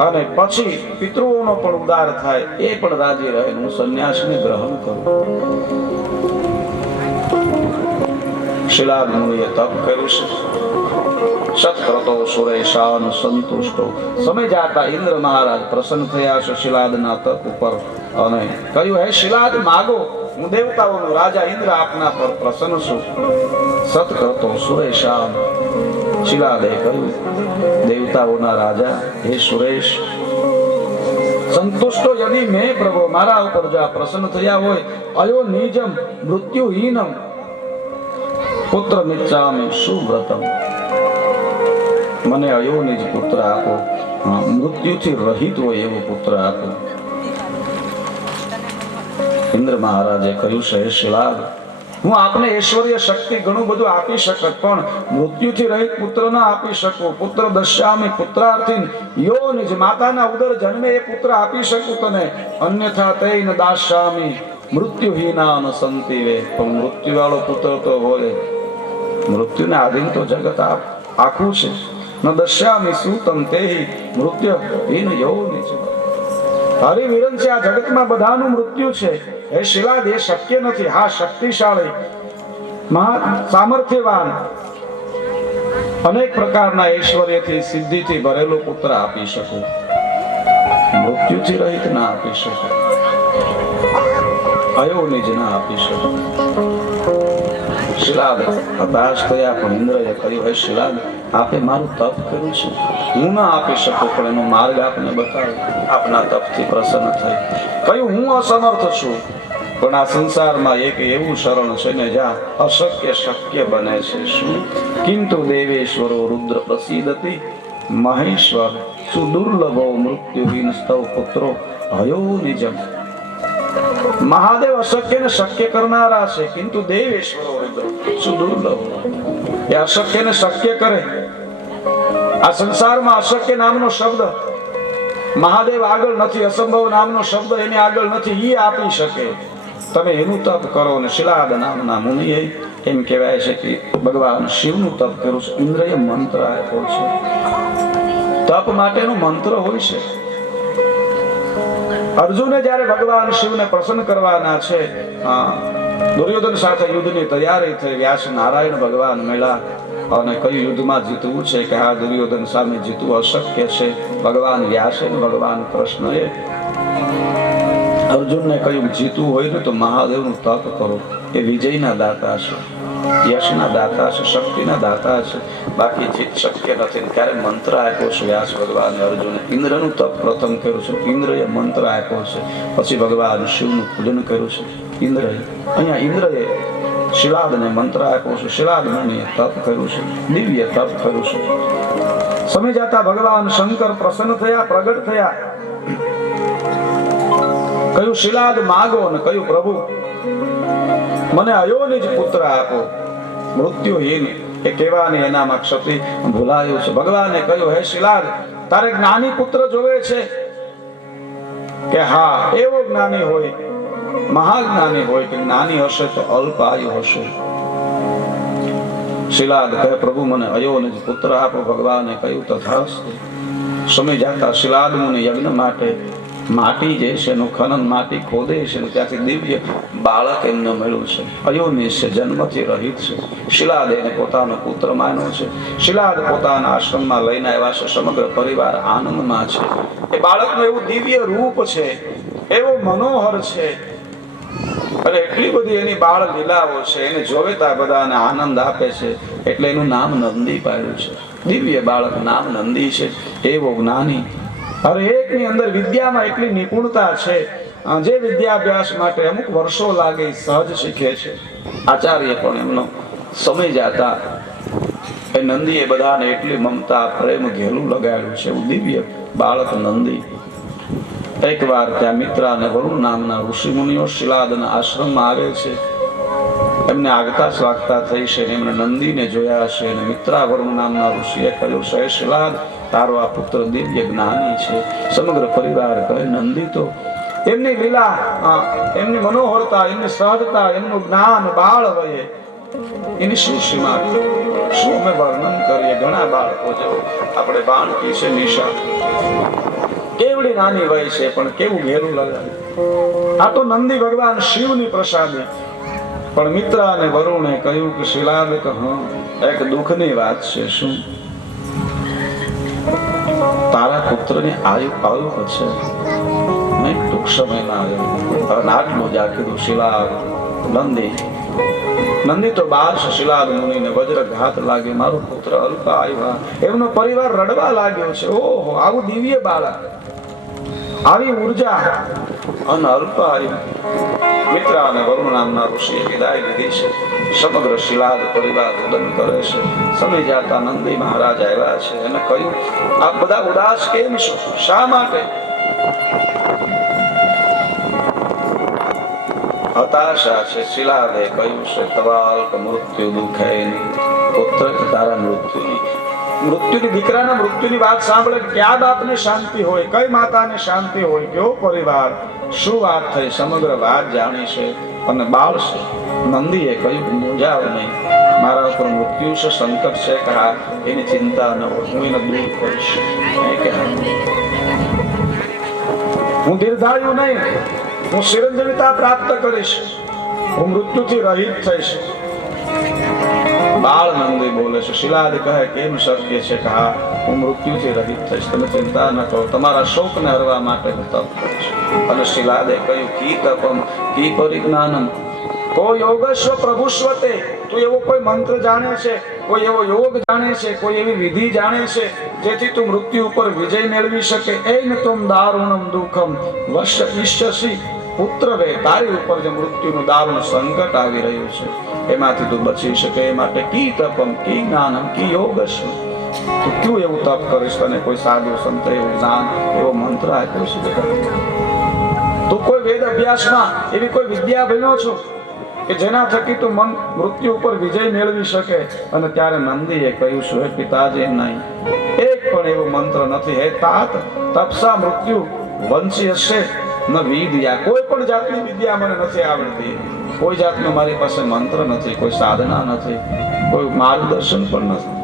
અને પછી પિતૃઓનો પણ ઉદ્ધાર થાય, એ પણ રાજી રહે, હું સંન્યાસને ગ્રહણ કરું. શિલાદ મુનિએ તપ કર્યું છે. સત્કૃતો સુરેશાન સંતુષ્ટો. સમય જાતા ઇન્દ્ર મહારાજ પ્રસન્ન થયા છે શિલાદના તપ ઉપર અને કહ્યું, હે શિલાદ માગો, હું દેવતાઓનો રાજા ઇન્દ્ર આપના પર પ્રસન્ન છું. સત્કૃતો સુરેશાન. શિલાદે કહ્યું, દેવતાઓના રાજા હે સુરેશ, સંતુષ્ટો યદિ મેં પ્રભુ, મારા ઉપર જો પ્રસન્ન થયા હોય, અયો નિજમ મૃત્યુહીનમ પુત્ર મિચ્છામિ સુવ્રતમ. મને અયોનિજ પુત્ર આપો, મૃત્યુથી રહિત હોય એવો પુત્ર આપો. ઇન્દ્ર મહારાજે કહ્યું છે, શિલાદ, હું આપને ઐશ્વર્ય શક્તિ ઘણું બધું આપી શકત, પણ મૃત્યુથી રહિત પુત્ર ન આપી શકું. પુત્ર દશ્યામિ પુત્રાર્થિન યો નિજ, માતાના ઉદર જન્મે એ પુત્ર આપી શકું તને, અન્યથા તૈન દાસ્યામિ મૃત્યુહીના ન સંતિવે. પણ મૃત્યુ વાળો પુત્ર તો હોય, મૃત્યુને આધીન તો જગત આખું છે. ન દશ્યામિ સુતમ તેહી મૃત્યુહીન યો નિજ. હરિવિરન છે, આ જગતમાં બધાનું મૃત્યુ છે. હે શિલાદ, એ શક્ય નથી. હા, શક્તિશાળી, મહા સામર્થ્યવાન, અનેક પ્રકારના ઐશ્વર્યથી સિદ્ધિથી ભરેલો પુત્ર આપી શકું, મૃત્યુથી રહિત ના આપી શકું, અયોનિજ ના આપી શકું. શિલાદ હતાશ થયા, પણ ઇન્દ્રએ કહ્યું, હે શિલાદ, આપે મારું તપ કર્યું છે, હું ના આપી શકું, પણ એનો માર્ગ આપને બતાવ્યો. આપના તપથી પ્રસન્ન થઈ કહ્યું, હું અસમર્થ છું, પણ આ સંસારમાં એક એવું શરણ છે ને જ્યાં અશક્ય શક્ય બને છે. શું? કિંતુ દેવેશ્વરો રુદ્ર પ્રસિદ્ધતિ મહેશ્વર સુદુર્લભો મૃત્યુહીન સ્તવ પુત્રો હયો નિજમ. મહાદેવ અશક્યને શક્ય કરનારા છે, કિંતુ દેવેશ્વરો રુદ્ર સુદુર્લભ. એ અશક્યને શક્ય કરે. આ સંસારમાં અશક્ય નામનો શબ્દ મહાદેવ આગળ નથી, અસંભવ નામનો શબ્દ એની આગળ નથી, એ આપી શકે. તમે એનું તપ કરો. ને શિલાદ નામના મુનિએ એમ કહેવાય છે કે ભગવાન શિવનું તપ કર્યું છે. ઇન્દ્રએ મંત્ર આપ્યો છે. તપ માટેનો મંત્ર હોય છે. અર્જુને જ્યારે ભગવાન શિવને પ્રસન્ન કરવાના છે, દુર્યોધન સાથે યુદ્ધની તૈયારી થઈ, વ્યાસ નારાયણ ભગવાન મળ્યા અને કયું યુદ્ધમાં જીતવું છે કે આ દુર્યોધન સામે જીતવું અશક્ય છે. ભગવાન વ્યાસે ભગવાન કૃષ્ણએ અર્જુનને કહ્યું, જીતવું હોય ને તો મહાદેવનું તપ કરો, એ વિજયના દાતા છે, યશના દાતા છે, શક્તિના દાતા છે. બાકી જીત શક્ય નથી. ત્યારે મંત્ર આપ્યો છે વ્યાસ ભગવાન અર્જુને. ઇન્દ્રનું તપ પ્રથમ કર્યું છે, ઇન્દ્રએ મંત્ર આપ્યો છે, પછી ભગવાન શિવનું પૂજન કર્યું છે. ઇન્દ્રએ શિલાદને મંત્ર આપ્યો છે, શિલાદ મુનિએ તપ કર્યું છે, દિવ્ય તપ કર્યું છે. સમય જતા ભગવાન શંકર પ્રસન્ન થયા, પ્રગટ થયા. કયું શિલાદ માગો, ને કયું પ્રભુ મને અયોનિજ પુત્ર આપો, મૃત્યુહીન. એ કહેવાની એનામાં ક્ષતિ ભૂલાયું છે. ભગવાને કહ્યું, હે શિલાદ, તારે જ્ઞાની પુત્ર જોવે છે કે હા, એવો જ્ઞાની હોય, મહાજ્ઞાની હોય કે જ્ઞાની હશે તો અલ્પ આયુ હશે. શિલાદ કહે, પ્રભુ મને અયોનિજ પુત્ર આપો. ભગવાને કહ્યું, તથાસ્તુ. સમય જાતા શિલાદ મુનિ યજ્ઞ માટે માટી જે છે એનું ખનન, માટી ખોદે છે, ત્યાંથી દિવ્ય બાળક એમને મળ્યું છે. અયોનિજ છે, જન્મથી રહિત છે. શિલાદ એને પોતાનો પુત્ર માન્યો છે. શિલાદ પોતાના આશ્રમમાં લઈને આવ્યા છે. સમગ્ર પરિવાર આનંદમાં છે. એ બાળકનું એવું દિવ્ય રૂપ છે, એવો મનોહર છે, અને એટલી બધી એની બાળ લીલાઓ છે, એને જોવેતા બધાને આનંદ આપે છે. એટલે એનું નામ નંદી પાડ્યું છે. દિવ્ય બાળક નામ નંદી છે. એવો જ્ઞાની, હવે એકની અંદર વિદ્યામાં એટલી નિપુણતા છે, જે વિદ્યાભ્યાસ માટે અમુક વર્ષો લાગે સહજ શીખે છે. આચાર્ય પણ એમનો સમય જાતા એ નંદીએ બધાને એટલી મમતા પ્રેમ ઘેલું લગાડ્યું છે. એવું દિવ્ય બાળક નંદી. એકવાર ત્યાં મિત્ર અને વરુણ નામના ઋષિ મુનિઓ શિલાદના આશ્રમમાં આવે છે. એમને આગતા સ્વાગતા થઈ છે. એમણે નંદીને જોયા છે અને મિત્રા વરુણ નામના ઋષિએ કહ્યું છે, શિલાદ, તારો આ પુત્ર દિવ્ય જ્ઞાની છે. સમગ્ર પરિવાર કહે, નંદી તો એમની લીલા, એમની મનોહરતા, એમની સહજતા, એમનું જ્ઞાન બાળ વયે એની શું સીમા, શું અમે વર્ણન કરીએ. ઘણા બાળકો જેવો આપણે બાળકી છે નિશા, કેવડી નાની વય છે પણ કેવું ઘેરું લગાડે. આ તો નંદી ભગવાન શિવની પ્રસાદી. પણ મિત્ર અને વરુણે કહ્યું કે શિલાદ, એક દુઃખની વાત છે. શું? તારા પુત્રની આયુ છે નહીં, ટૂંક સમયમાં આવે. આટલું જ કીધું. શિલાદ નંદી તો બાળ છે. શિલાદ મુનિને વજ્રઘાત લાગ્યો. મારો પુત્ર અલ્પ આવ્યા. એમનો પરિવાર રડવા લાગ્યો છે. ઓહો, આવું દિવ્ય બાળક, આવી ઉર્જા અને અલ્પ આયુ. મિત્ર અને વરુણ નામના ઋષિએ વિદાય લીધી છે. સમગ્ર શિલાદ પરિવાર રુદન કરે છે. સમય જાતા નંદી મહારાજ આવ્યા છે અને કહ્યું, આપ બધા ઉદાસ કેમ છો? શા માટે? હતાશા છે. શિલાદે કહ્યું છે, તવાલ્ક મૃત્યુ દુઃખે. પુત્ર તારા મૃત્યુની દીકરાના મૃત્યુની વાત સાંભળે ક્યાં બાપને શાંતિ હોય, કઈ માતાને શાંતિ હોય, કેવો પરિવાર, શું વાત થઈ? સમગ્ર વાત જાણી છે અને બાળ છે. નંદીએ કહ્યું, મૂંઝાવ નહીં, મારા ઉપર મૃત્યુ છે, સંકટ છે કે હા, એની ચિંતા ન હોય, હું એને દૂર કરીશ. હું દીર્ઘાયુ નહીં, હું ચિરંજીવિતા પ્રાપ્ત કરીશ, હું મૃત્યુથી રહિત થઈશ. બાળ નંદી બોલે છે. શિલાદ કહે, કેમ શક્ય છે કે હા, હું મૃત્યુથી રહિત થઈશ, તમે ચિંતા ન કરો, તમારા શોકને હરવા માટે હું તપ કરીશ. અને શિલાદે કહ્યું, કી તપમ કી પરિજ્ઞાનમ કો યોગસ્વ પ્રભુસ્વતે. તું એવો કોઈ મંત્ર જાણે છે, કોઈ એવો યોગ જાણે છે, કોઈ એવી વિધિ જાણે છે જેથી તું મૃત્યુ ઉપર વિજય મેળવી શકે. એન તુમ દારુણમ દુઃખમ વશ ઈષ્યસી પુત્ર રે. તારી ઉપર જે મૃત્યુનું દારૂણ સંકટ આવી રહ્યું છે એમાંથી તું બચી શકે એ માટે કી તપમ કી જ્ઞાનમ કી યોગસ્વ. તું ક્યું એવું તપ કરીશ? તને કોઈ સાધુ સંત એવું જ્ઞાન, એવો મંત્ર આપ્યો છે? તું કોઈ વેદ અભ્યાસમાં એવી કોઈ વિદ્યા ભણ્યો છો કે જેના થકી તું મૃત્યુ ઉપર વિજય મેળવી શકે? અને ત્યારે નંદીએ કહ્યું છે, હે પિતાજી, નહીં, એક પણ એવો મંત્ર નથી. હે તાત, તપસા મૃત્યુ વંશી હશે ન વિદ્યા. કોઈ પણ જાતની વિદ્યા મને નથી આવડતી, કોઈ જાતનો મારી પાસે મંત્ર નથી, કોઈ સાધના નથી, કોઈ માર્ગદર્શન પણ નથી,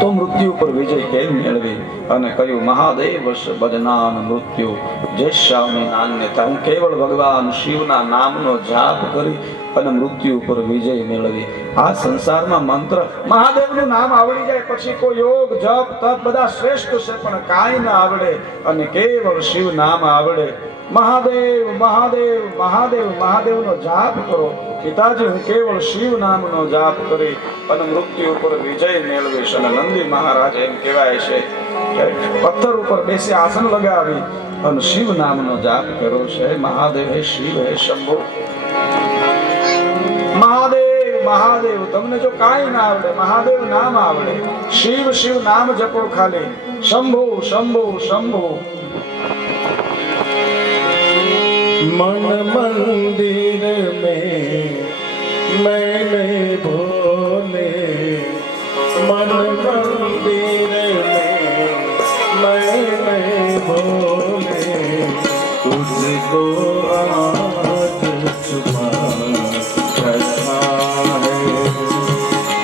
તો મૃત્યુ પર વિજય કેમ મેળવી? અને કહ્યું, મહાદેવ ભજનાન મૃત્યુ જેશ્યામી નાન્યતા. હું કેવળ ભગવાન શિવના નામનો જાપ કરી અને મૃત્યુ પર વિજય મેળવી. આ સંસારમાં મંત્ર, મહાદેવનું નામ આવડી જાય પછી કોઈ યોગ જપ તપ બધા શ્રેષ્ઠ છે, પણ કાંઈ ના આવડે અને કેવળ શિવ નામ આવડે. મહાદેવ મહાદેવ મહાદેવ મહાદેવનો જાપ કરો. પિતાજી, હું કેવળ શિવ નામનો જાપ કરી અને મૃત્યુ ઉપર વિજય મેળવીશ. અને નંદી મહારાજ એમ કહેવાય છે કે પથ્થર ઉપર બેસી આસન લગાવી અને શિવ નામનો જાપ કર્યો છે. મહાદેવ, હે શિવ, હે શંભુ, મહાદેવ મહાદેવ. તમને જો કાંઈ ના આવડે, મહાદેવ નામ આવડે, શિવ શિવ નામ જપો ખાલી. શંભુ શંભુ શંભુ. मन मंदिर में मैंने भोले, मन मंदिर में मैंने भोले, तुझको आज छुपा रखा है,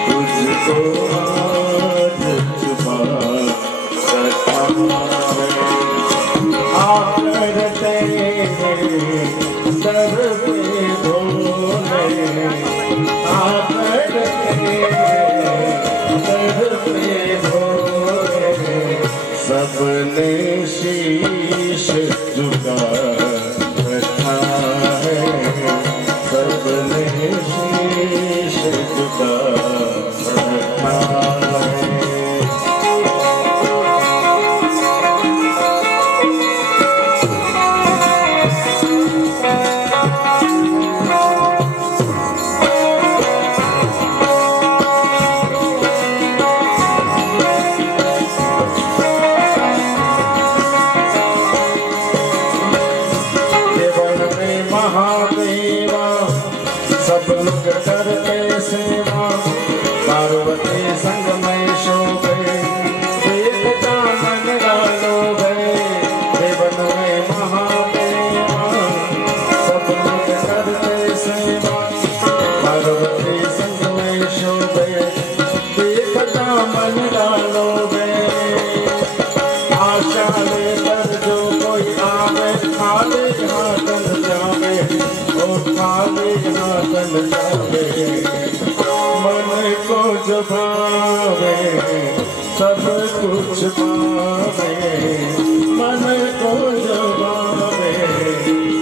तुझको आज छुपा रखा है. आकर तेरे दर पे भोले, आकर तेरे दर पे भोले, सबने शीश झुका रखा है, सबने शीश झुका रखा है. खाली हाथन जावे, ओ खाली हाथन जावे, मन को जो भावे सब कुछ पावे, मन को जो भावे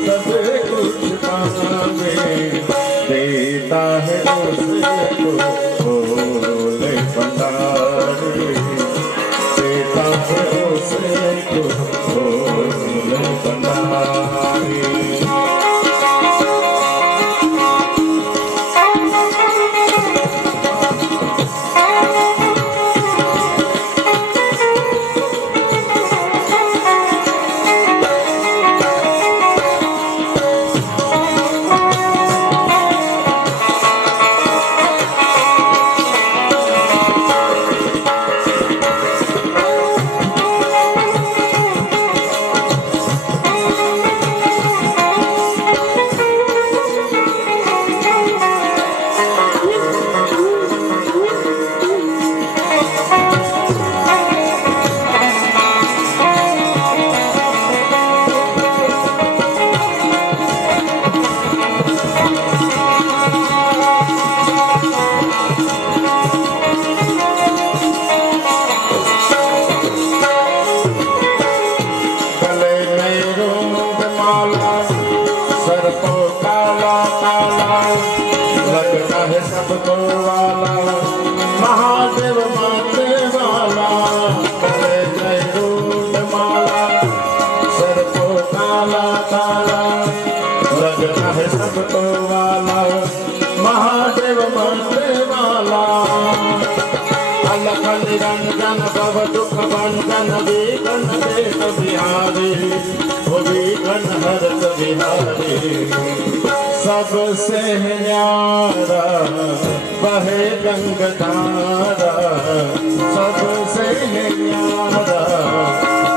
सब कुछ पावे, देता है उसको भोले भंडारी, देता है उसको भोले भंडारी। सबको वाला महादेव माते वाला, करे जय रूप माला सर को काला काला, लगता है सबको वाला महादेव माते वाला। अलख निरंजन भव दुख भंजन विघ्न देश बिहारी, वो विघ्न हरत बिहारी, सबसे न्यारा बहे गंगाधारा, सबसे न्यारा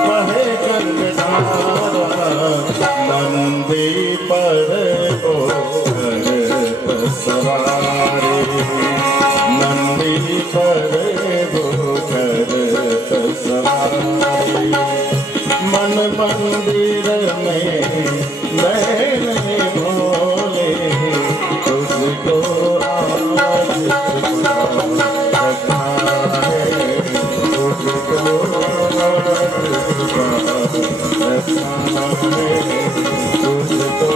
बहे गंगाधारा, नंदी पर ओ करत सवारी, नंदी पर वो करत सवारी, मन मंदिर में मैंने भोले तुझको आज रखा है, तुझको आज रखा है, तुझको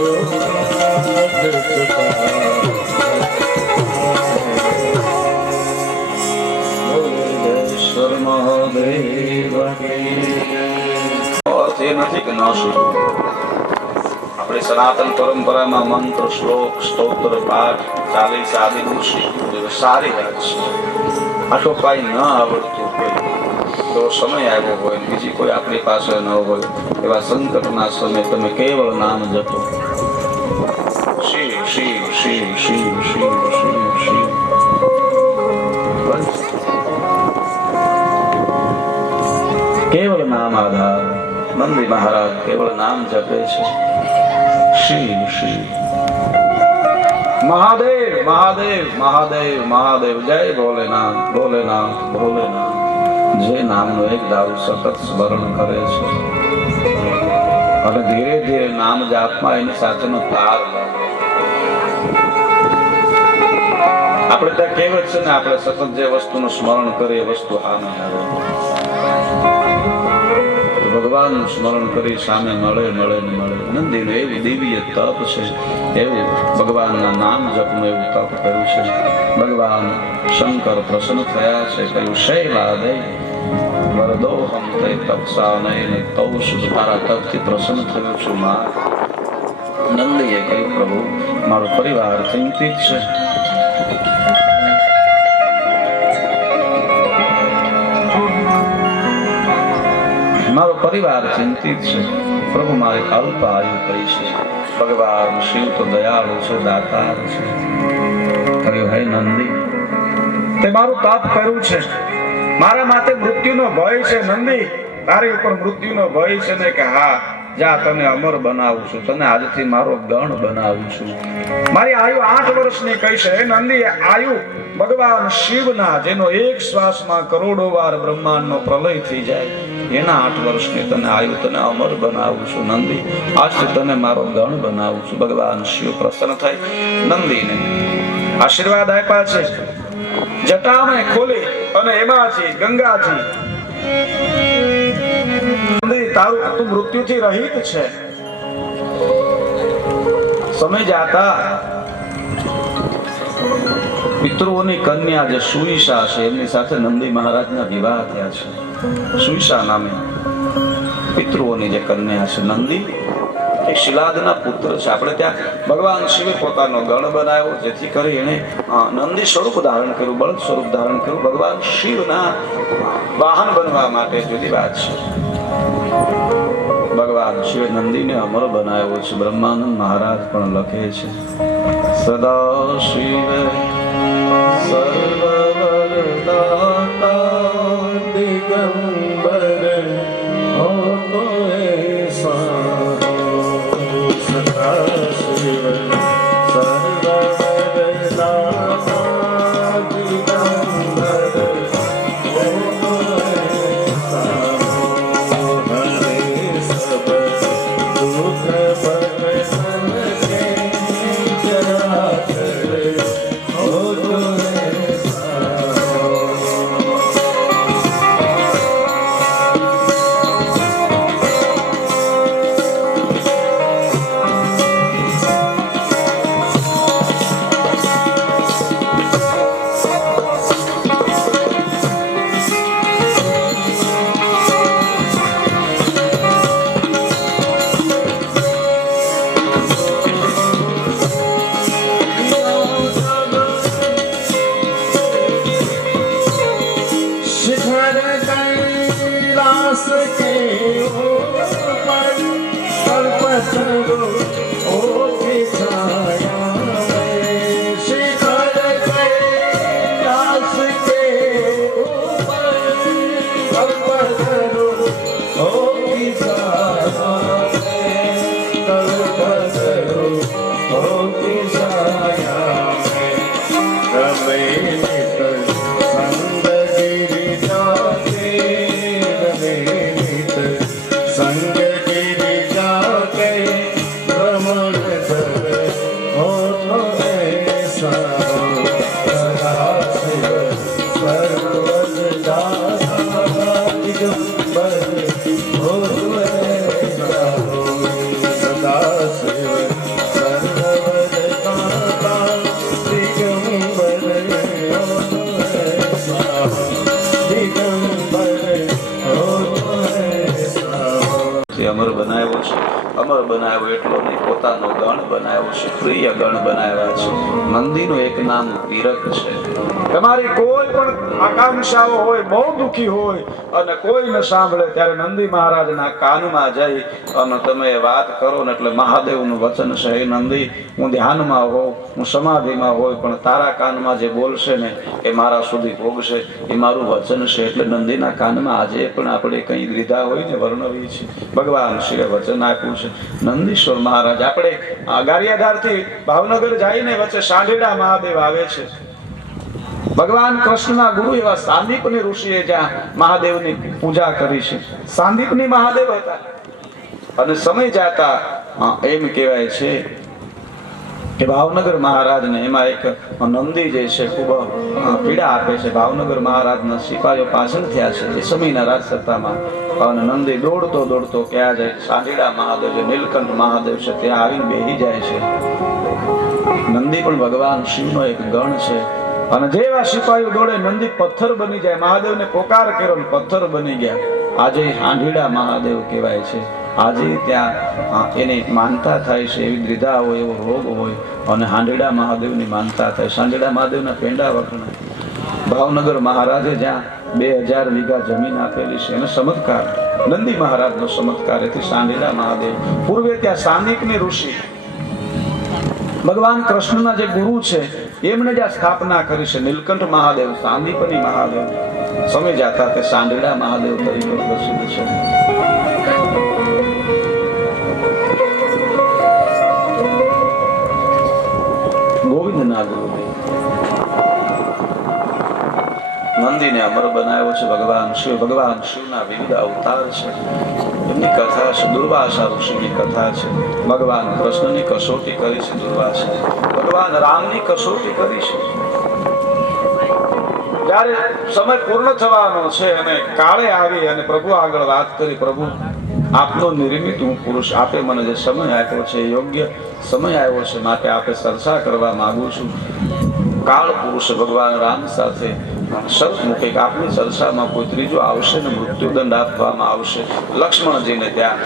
आज रखा ईश्वर महादेव એ નથી કે ન શીખવું. આપણી સનાતન પરંપરામાં મંત્ર શ્લોક સ્તોત્ર પાઠ ચાલીસ આદિનું શીખવું એ સારી વાત છે. આટલું કાંઈ ન આવડતું હોય તો સમય આવ્યો હોય બીજી કોઈ આપણી પાસે ન હોય એવા સંકટના સમય તમે કેવળ નામ જપો, શિવ શિવ શિવ શિવ શિવ શિવ શિવ, કેવળ નામ આધાર. નંદી મહારાજ કેવળ નામ જપે છે, શિવ શિવ મહાદેવ મહાદેવ મહાદેવ મહાદેવ, જય ભોલેનાથ ભોલેનાથ ભોલેનાથ. જે નામનો એક દાવ સતત સ્મરણ કરે છે અને ધીરે ધીરે નામ જાપમાં એની સાથેનો તાર લાગે. આપણે ત્યાં કહેવત છે ને, આપણે સતત જે વસ્તુનું સ્મરણ કરીએ વસ્તુ સામે આવે. ભગવાનનું સ્મરણ કરી સામે મળે મળે ને મળે. નંદીનું એવું દિવ્ય તપ છે, એવું ભગવાનના નામ જપનું એવું તપ કર્યું છે. ભગવાન શંકર પ્રસન્ન થયા છે, કહ્યું શૈલાદે વરદોહમ તે તપસા નયન તૌષ, તારા તપથી પ્રસન્ન થયો છું મા. નંદીએ કહ્યું પ્રભુ મારો પરિવાર ચિંતિત છે, મારો પરિવાર ચિંતિત છે પ્રભુ, મારે અલ્પ આયુ કહી છે. ભગવાન શિવ તો દયાળુ છે, દાતાર છે. કહ્યું હે નંદી, તે મારું તાપ કર્યું છે, મારા માથે મૃત્યુનો ભય છે. નંદી, તારી ઉપર મૃત્યુનો ભય છે ને? કે હા, જા તને અમર બનાવું છું, તને આજથી મારો ગણ બનાવું છું. મારી આયુ 8 વર્ષની કહી છે. હે નંદી, આયુ ભગવાન શિવના, જેનો એક શ્વાસમાં કરોડો વાર બ્રહ્માંડનો પ્રલય થઈ જાય, એના 8 વર્ષની તને આયુ તને અમર બનાવું છું નંદી, આજથી તને મારો ગણ બનાવું છું. ભગવાન શિવ પ્રસન્ન થઈ નંદીને આશીર્વાદ આપ્યા છે. જટાને ખોલી અને એમાંથી ગંગાજી નંદી તારું તું મૃત્યુથી રહિત છે. સમય જાતા પિતૃઓની કન્યા જે સુઈશા છે એમની સાથે નંદી મહારાજના વિવાહ થયા છે. સુઈશા નામે પિતૃઓની જે કન્યા છે નંદી એ શિલાદના પુત્ર છે. આપણે ત્યાં ભગવાન શિવે પોતાનો ગણ બનાવ્યો જેથી કરી એને નંદી સ્વરૂપ ધારણ કર્યું, બળદ સ્વરૂપ ધારણ કર્યું. ભગવાન શિવના વાહન બનવા માટે જુદી વાત છે. ભગવાન શિવે નંદીને અમર બનાવ્યો છે. બ્રહ્માનંદ મહારાજ પણ લખે છે સદા શિવે સર્વવરદાતા દિગંબર હોતો એસા સદા શિવ સર્વવરદાતા દિગંબર હોતો એસા હરે સબ દુઃખ ભગવાન કે જરા કરે હોતો અમર બનાવ્યો છે. અમર બનાવ્યો એટલો નહીં, પોતાનો ગણ બનાવ્યો છે, પ્રિય ગણ બનાવ્યા છે. નંદીનું એક નામ વીરક છે. તમારી કોઈ પણ આકાંક્ષાઓ હોય, બહુ દુખી હોય અને કોઈ ન સાંભળે ત્યારે નંદી મહારાજના કાનમાં જઈ અને તમે વાત કરો ને એટલે મહાદેવનું વચન છે, હે નંદી હું ધ્યાનમાં હોઉં, હું સમાધિમાં હોય પણ તારા કાનમાં જે બોલશે ને એ મારા સુધી ભોગશે, એ મારું વચન છે. એટલે નંદીના કાનમાં આજે પણ આપણે કંઈ લીધા હોય ને વર્ણવી છે. ભગવાન શિવે વચન આપ્યું છે. નંદીશ્વર મહારાજ આપણે ગારિયાધારથી ભાવનગર જઈને વચ્ચે સાંઢેડા મહાદેવ આવે છે. ભગવાન કૃષ્ણના ગુરુ એવા સાંદીપની ઋષિએ જ્યાં મહાદેવની પૂજા કરી છે. સાંદીપની મહાદેવ હતા અને સમય જાતા એમ કહેવાય છે કે ભાવનગર મહારાજને એમાં એક નંદી જે છે ખૂબ પીડા આપે છે. ભાવનગર મહારાજના સિપાહીઓ પાછળ થયા છે એ સમયના રાજ સત્તામાં અને નંદી દોડતો દોડતો ક્યાં જાય, સાંઢીડા મહાદેવ જે નીલકંઠ મહાદેવ છે ત્યાં આવીને બેહી જાય છે. નંદી પણ ભગવાન શિવનો એક ગણ છે અને જેવા સિપાહીઓ દોડે નંદી પથ્થર બની જાય. મહાદેવને પોકાર કર્યો ને પથ્થર બની ગયા. આજે સાંઢીડા મહાદેવ કહેવાય છે. આજે ત્યાં એની માનતા થાય છે. એવી દ્વિધા હોય, એવો રોગ હોય અને હાંડીડા મહાદેવની માનતા થાય. સાંઢીડા મહાદેવના પેંડા વખણાય. ભાવનગર મહારાજે જ્યાં 2000 વીઘા જમીન આપેલી છે એનો ચમત્કાર નંદી મહારાજનો ચમત્કાર. એથી સાંઢીડા મહાદેવ. પૂર્વે ત્યાં સાંદીપની ઋષિ ભગવાન કૃષ્ણના જે ગુરુ છે એમણે જ્યાં સ્થાપના કરી છે નીલકંઠ મહાદેવ, સાંદીપની મહાદેવ. સમય જાતા તે સાંઢીડા મહાદેવ તરીકે પ્રસિદ્ધ છે. ગોવિંદના ગુરુદેવ નંદીને અમર બનાવ્યો છે ભગવાન શિવના વિવિધ અવતાર છે, એમની કથા છે. દુર્વાસા ઋષિની કથા છે. ભગવાન કૃષ્ણની કસોટી કરી છે દુર્વાસા, ભગવાન રામની કસોટી કરી છે. જ્યારે સમય પૂર્ણ થવાનો છે અને કાળે આવી અને પ્રભુ આગળ વાત કરી, પ્રભુ આપનો નિર્મિત હું પુરુષ, આપે મને જે સમય આપ્યો છે યોગ્ય સમય આવ્યો છે, માટે આપે ચર્ચા કરવા માંગુ છું. કાળ પુરુષ ભગવાન રામ સાથે શરત મૂકે કે આપની ચર્ચામાં કોઈ ત્રીજો આવશે ને મૃત્યુદંડ આપવામાં આવશે. લક્ષ્મણજીને ત્યાં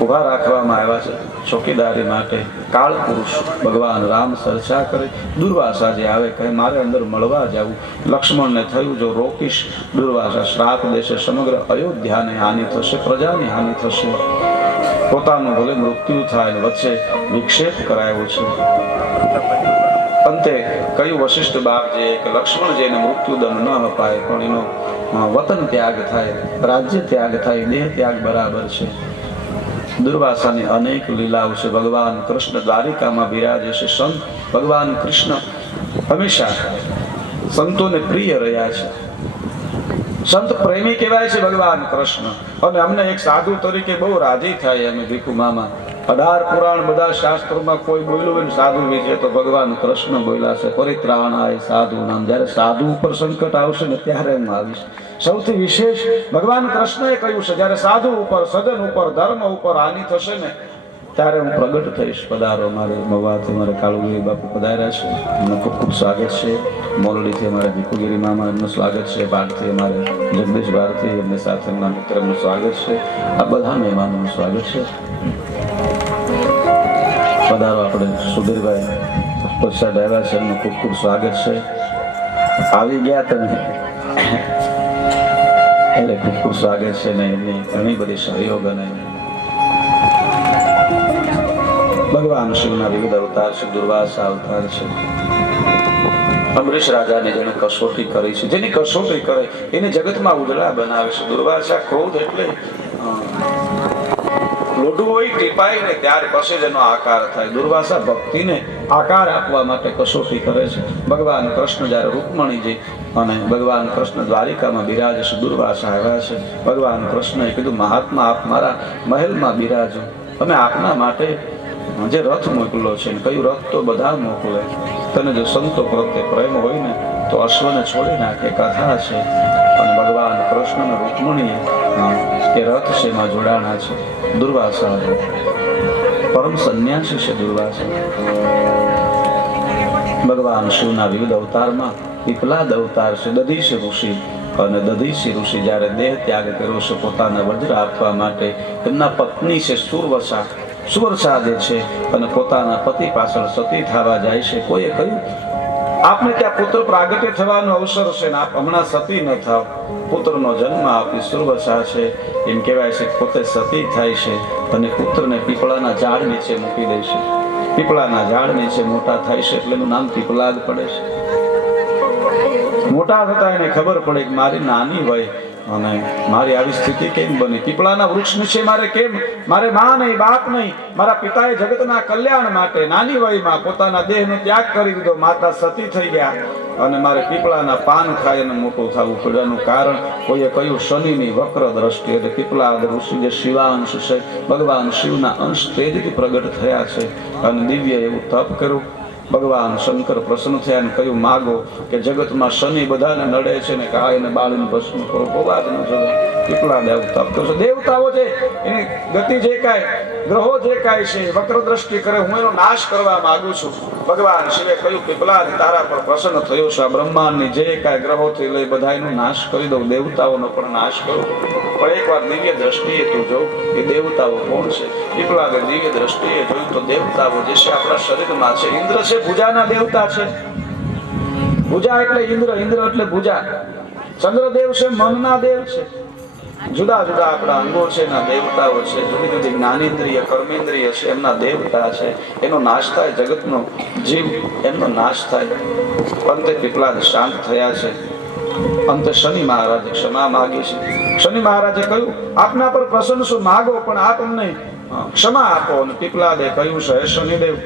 ઉભા રાખવામાં આવ્યા છે ચોકીદારી માટે. કાળ પુરુષ ભગવાન રામ ચર્ચા કરે, દુર્વાસા જે આવે કહે મારે અંદર મળવા જવું. લક્ષ્મણને થયું જો રોકીશ દુર્વાસા શ્રાપ દેશે, સમગ્ર અયોધ્યાને હાનિ થશે, પ્રજાની હાનિ થશે, પોતાનું ભલે મૃત્યુ થાય, વચ્ચે વિક્ષેપ કરાયો છે. અંતે કયું વશિષ્ઠ બાપજીએ કે લક્ષ્મણજીને મૃત્યુદંડ ન અપાય, પણ એનો વતન ત્યાગ થાય, રાજ્ય ત્યાગ થાય, દેહ ત્યાગ બરાબર છે. દુર્વાસાની અનેક લીલાઓ છે. ભગવાન કૃષ્ણ દ્વારિકામાં બિરાજે છે. સંત ભગવાન કૃષ્ણ હંમેશા સંતોને પ્રિય રહ્યા છે. સંત પ્રેમી કહેવાય છે ભગવાન કૃષ્ણ. અને અમને એક સાધુ તરીકે બહુ રાજી થાય અમે ભીખુ મામા. 18 પુરાણ બધા શાસ્ત્રોમાં કોઈ બોલ્યું હોય સાધુ વિશે તો ભગવાન કૃષ્ણ બોલ્યા છે. પરિત્રાણાય સાધુ નામ. જ્યારે સાધુ ઉપર સંકટ આવશે ને ત્યારે હું આવીશ. સૌથી વિશેષ ભગવાન કૃષ્ણએ કહ્યું છે જ્યારે સાધુ ઉપર, સદન ઉપર, ધર્મ ઉપર હાનિ થશે ને ત્યારે હું પ્રગટ થઈશ. પધારો. મારે મવાથી મારે કાળુગીરી બાપુ પધાર્યા છે, એમનું ખૂબ ખૂબ સ્વાગત છે. મોરડીથી અમારે ભીખુગીરી મામા, એમનું સ્વાગત છે. બાળથી અમારે જગદીશ ભારતી, એમની સાથે એમના મિત્ર, એમનું સ્વાગત છે. આ બધા મહેમાનોનું સ્વાગત છે. પધારો. આપણે સુધીરભાઈ પ્રસાદ આવ્યા છે, એમનું ખૂબ ખૂબ સ્વાગત છે. આવી ગયા તમે એટલે ખૂબ ખૂબ સ્વાગત છે ને એમની ઘણી બધી સહયોગ. અને ભગવાન શિવના વિવિધ અવતાર છે. દુર્વાસા અવતાર છે. અમરીશ રાજાને જેને કસોટી કરી છે, જેની કસોટી કરે એને જગતમાં ઉજળા બનાવે છે. દુર્વાસા ક્રોધ એટલે લોઢું હોય ટીપાય ને ત્યાર પછી જ એનો આકાર થાય. દુર્વાસા ભક્તિને આકાર આપવા માટે કસોટી કરે છે. ભગવાન કૃષ્ણ જ્યારે રૂકમણીજી અને ભગવાન કૃષ્ણ દ્વારિકામાં બિરાજે છે, દુર્વાસા આવ્યા છે. ભગવાન કૃષ્ણએ કીધું મહાત્મા આપ મારા મહેલમાં બિરાજો, અમે આપના માટે જે રથ મોકલો છે. કયું રથ તો બધા મોકલે. તને જો સંતો પ્રત્યે પ્રેમ હોય ને તો અશ્વને છોડી નાખે. કથા છે. અને ભગવાન કૃષ્ણ અને રૂકમણીએ એ રથ છે એમાં જોડાણા છે. દુર્વાસા પરમ સંન્યાસી છે. દુર્વાસા ભગવાન શિવના વિવિધ અવતારમાં પીપલાદ અવતાર છે. દધીશી ઋષિ અને દધીશી ઋષિ જ્યારે દેહ ત્યાગ કર્યો છે પોતાના વજ્ર આપવા માટે, એમના પત્ની છે સુવર્ષા જે છે અને પોતાના પતિ પાછળ સતી થવા જાય છે. કોઈએ કહ્યું આપને ત્યાં પુત્ર પ્રાગટ્ય થવાનો અવસર છે ને આપ હમણાં સતી ન થાવ, પુત્રનો જન્મ આપી. સુરવસા છે એમ કહેવાય છે પોતે સતી થાય છે અને પુત્રને પીપળાના ઝાડ નીચે મૂકી દે છે. પીપળાના ઝાડ નીચે મોટા થાય છે એટલે એનું નામ પીપલાદ પડે છે. મોટા થતા એને ખબર પડે કે મારી નાની વય અને મારી આવી સ્થિતિ કેમ બની. પીપળાના વૃક્ષ નીચે મારે કેમ, મારે માં નહીં, બાપ નહીં, મારા પિતાએ જગતના કલ્યાણ માટે નાની વયમાં પોતાના દેહનો ત્યાગ કરી દીધો. માતા સતી થઈ ગયા અને મારે પીપળાના પાન ખાઈ અને મોટું થવું પડ્યું. એનું કારણ કોઈએ કહ્યું શનિની વક્ર દ્રષ્ટિ. એટલે પીપળાદ ઋષિ જે શિવાંશ છે, ભગવાન શિવના અંશ તેજથી પ્રગટ થયા છે અને દિવ્ય એવું તપ કર્યું. ભગવાન શંકર પ્રસન્ન થયા અને કહ્યું માગો કે જગતમાં શનિ બધાને નડે છે ને કાયને બાળીને ભસ્મ કરો. હોવા જ ન જોઈએ. પીપળા દેવ તપ કરશે. દેવતાઓ છે એની ગતિ જે કાંઈ ગ્રહો જે કાંઈ છે વક્ર દ્રષ્ટિ કરે, હું એનો નાશ કરવા માંગુ છું. ભગવાન શિવે કહ્યું પીપળા તારા પર પ્રસન્ન થયો છે. આ બ્રહ્માંડની જે કાંઈ ગ્રહોથી લઈ બધાનો નાશ કરી દઉં, દેવતાઓનો પણ નાશ કરું. પણ એકવાર દિવ્ય દ્રષ્ટિએ તું જો એ દેવતાઓ કોણ છે. પીપળા દિવ્ય દ્રષ્ટિએ જોયું તો દેવતાઓ જે છે આપણા શરીરમાં છે. ઇન્દ્ર છે ભુજાના દેવતા છે. ભુજા એટલે ઇન્દ્ર, ઇન્દ્ર એટલે ભુજા. ચંદ્રદેવ છે મનના દેવ છે. જુદા જુદા આપણા અંગો છે એના દેવતાઓ છે. જુદી જુદી જ્ઞાનેન્દ્રિય કર્મેન્દ્રિય છે એમના દેવતા છે. એનો નાશ થાય, જગતનો જીવ એમનો નાશ થાય. અંતે પીપળાદ શાંત થયા છે. અંતે શનિ મહારાજે ક્ષમા માગી છે. શનિ મહારાજે કહ્યું આપના પર પ્રસન્ન શું માગો પણ આપ અમને ક્ષમા આપો. અને પીપળાદે કહ્યું છે હે શનિદેવ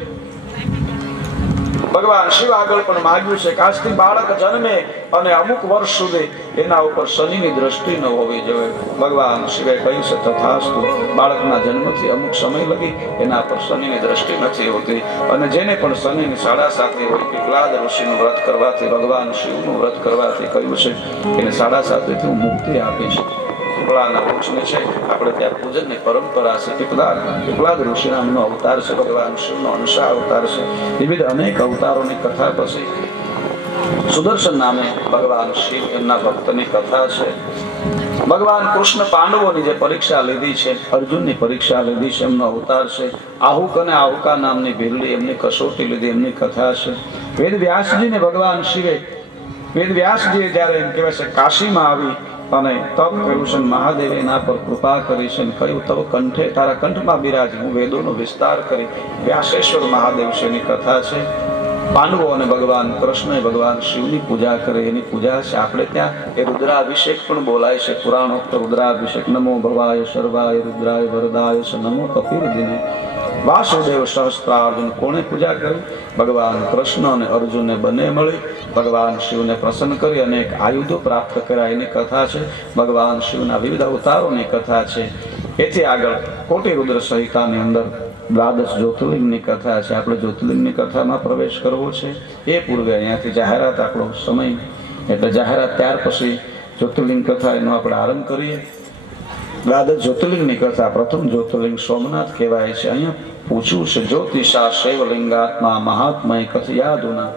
ભગવાન શિવ આગળ પણ માગ્યું છે કે આજથી બાળક જન્મે અને અમુક વર્ષ સુધી એના ઉપર શનિની દ્રષ્ટિ ન હોવી જોઈએ. ભગવાન શિવે કહ્યું છે તથાસ્તુ. બાળકના જન્મથી અમુક સમય લગી એના પર શનિની દ્રષ્ટિ નથી હોતી. અને જેને પણ શનિની સાડા સાતે હોય પીપલાદ ઋષિનું વ્રત કરવાથી, ભગવાન શિવનું વ્રત કરવાથી કહ્યું છે એને સાડા સાતેથી હું મુક્તિ આપીશ. પીપળાના વૃક્ષને છે આપણે ત્યાં પૂજનની પરંપરા છે. પીપળાદ ઋષિ નામનો અવતાર છે, ભગવાન શિવનો અંશા અવતાર છે. વિવિધ અનેક અવતારોની કથા પછી સુદર્શન નામે ભગવાન શિવ એમના ભક્તની કથા છે. ભગવાન કૃષ્ણ પાંડવોની જે પરીક્ષા લીધી છે, અર્જુનની પરીક્ષા લીધી છે, એમનો અવતાર છે. આહુક અને આહુકા નામની ભીલડી એમની કસોટી લીધી, એમની કથા છે. વેદ વ્યાસજીને ભગવાન શિવે, વેદ વ્યાસજીએ જ્યારે એમ કહેવાય છે કાશીમાં આવી અને તપ કર્યું છે, મહાદેવે એના પર કૃપા કરી છે, કહ્યું તવ કંઠે, તારા કંઠમાં બિરાજ, હું વેદોનો વિસ્તાર કરી. વ્યાસેશ્વર મહાદેવ છે એની કથા છે. પાંડવો અને ભગવાન કૃષ્ણએ ભગવાન શિવની પૂજા કરે એની પૂજા છે. આપણે ત્યાં એ રુદ્રાભિષેક પણ બોલાય છે, પુરાણોક્ત રુદ્રાભિષેક. નમો ભવાય સર્વાય રુદ્રાય વરદાય સ નમો કપિર્દિને વાસુદેવ સહસ્ત્રાર્જુન. કોણે પૂજા કરી? ભગવાન કૃષ્ણ અને અર્જુનને બંને મળી ભગવાન શિવને પ્રસન્ન કરી અનેક આયુધો પ્રાપ્ત કર્યા એની કથા છે. ભગવાન શિવના વિવિધ અવતારોની કથા છે. એથી આગળ કોટી રુદ્ર સંહિતાની અંદર દ્વાદશ જ્યોતિર્લિંગની કથા છે. આપણે જ્યોતિર્લિંગની કથામાં પ્રવેશ કરવો છે એ પૂર્વે અહીંયાથી જાહેરાત, આપણો સમય એટલે જાહેરાત, ત્યાર પછી જ્યોતિર્લિંગ કથા એનો આપણે આરંભ કરીએ. દ્વાદશ જ્યોતિર્લિંગની કથા. પ્રથમ જ્યોતિર્લિંગ સોમનાથ કહેવાય છે. અહીંયા પૂછ્યું છે જ્યોતિષા શૈવલિંગાત્મા મહાત્મય કથયાદુના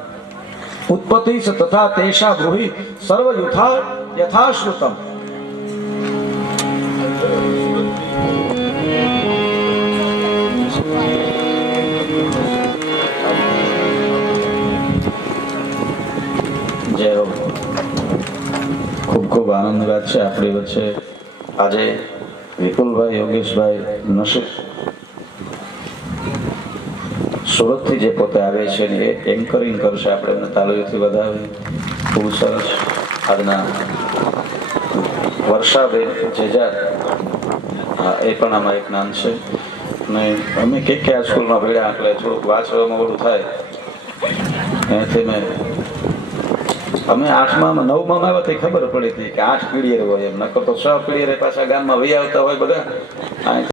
ઉત્પત્તિ છે તથા તેષા બ્રૂહિ સર્વ યથાશ્રુતમ. જય હો. ખૂબ ખૂબ આનંદની વાત છે આપણી વચ્ચે આજે વિપુલભાઈ યોગેશભાઈ નસીબ સુરતથી જે પોતે આવે છે ને એ એન્કરિંગ કરશે. આપણે એમને તાલીઓથી વધાવી. ખૂબ સરસ. આજના વર્ષાબેન જેજાર, એ પણ આમાં એક નામ છે. અને અમે કે આ સ્કૂલમાં ભેળ્યા એટલે થોડુંક વાંચવામાં બધું થાય. એનાથી અમે 8માં 9માં આવ્યા તે ખબર પડી હતી કે 8 પીડિયર હોય એમ, નકર તો 6 પીડિયર પાછા ગામમાં વહી આવતા હોય બધા.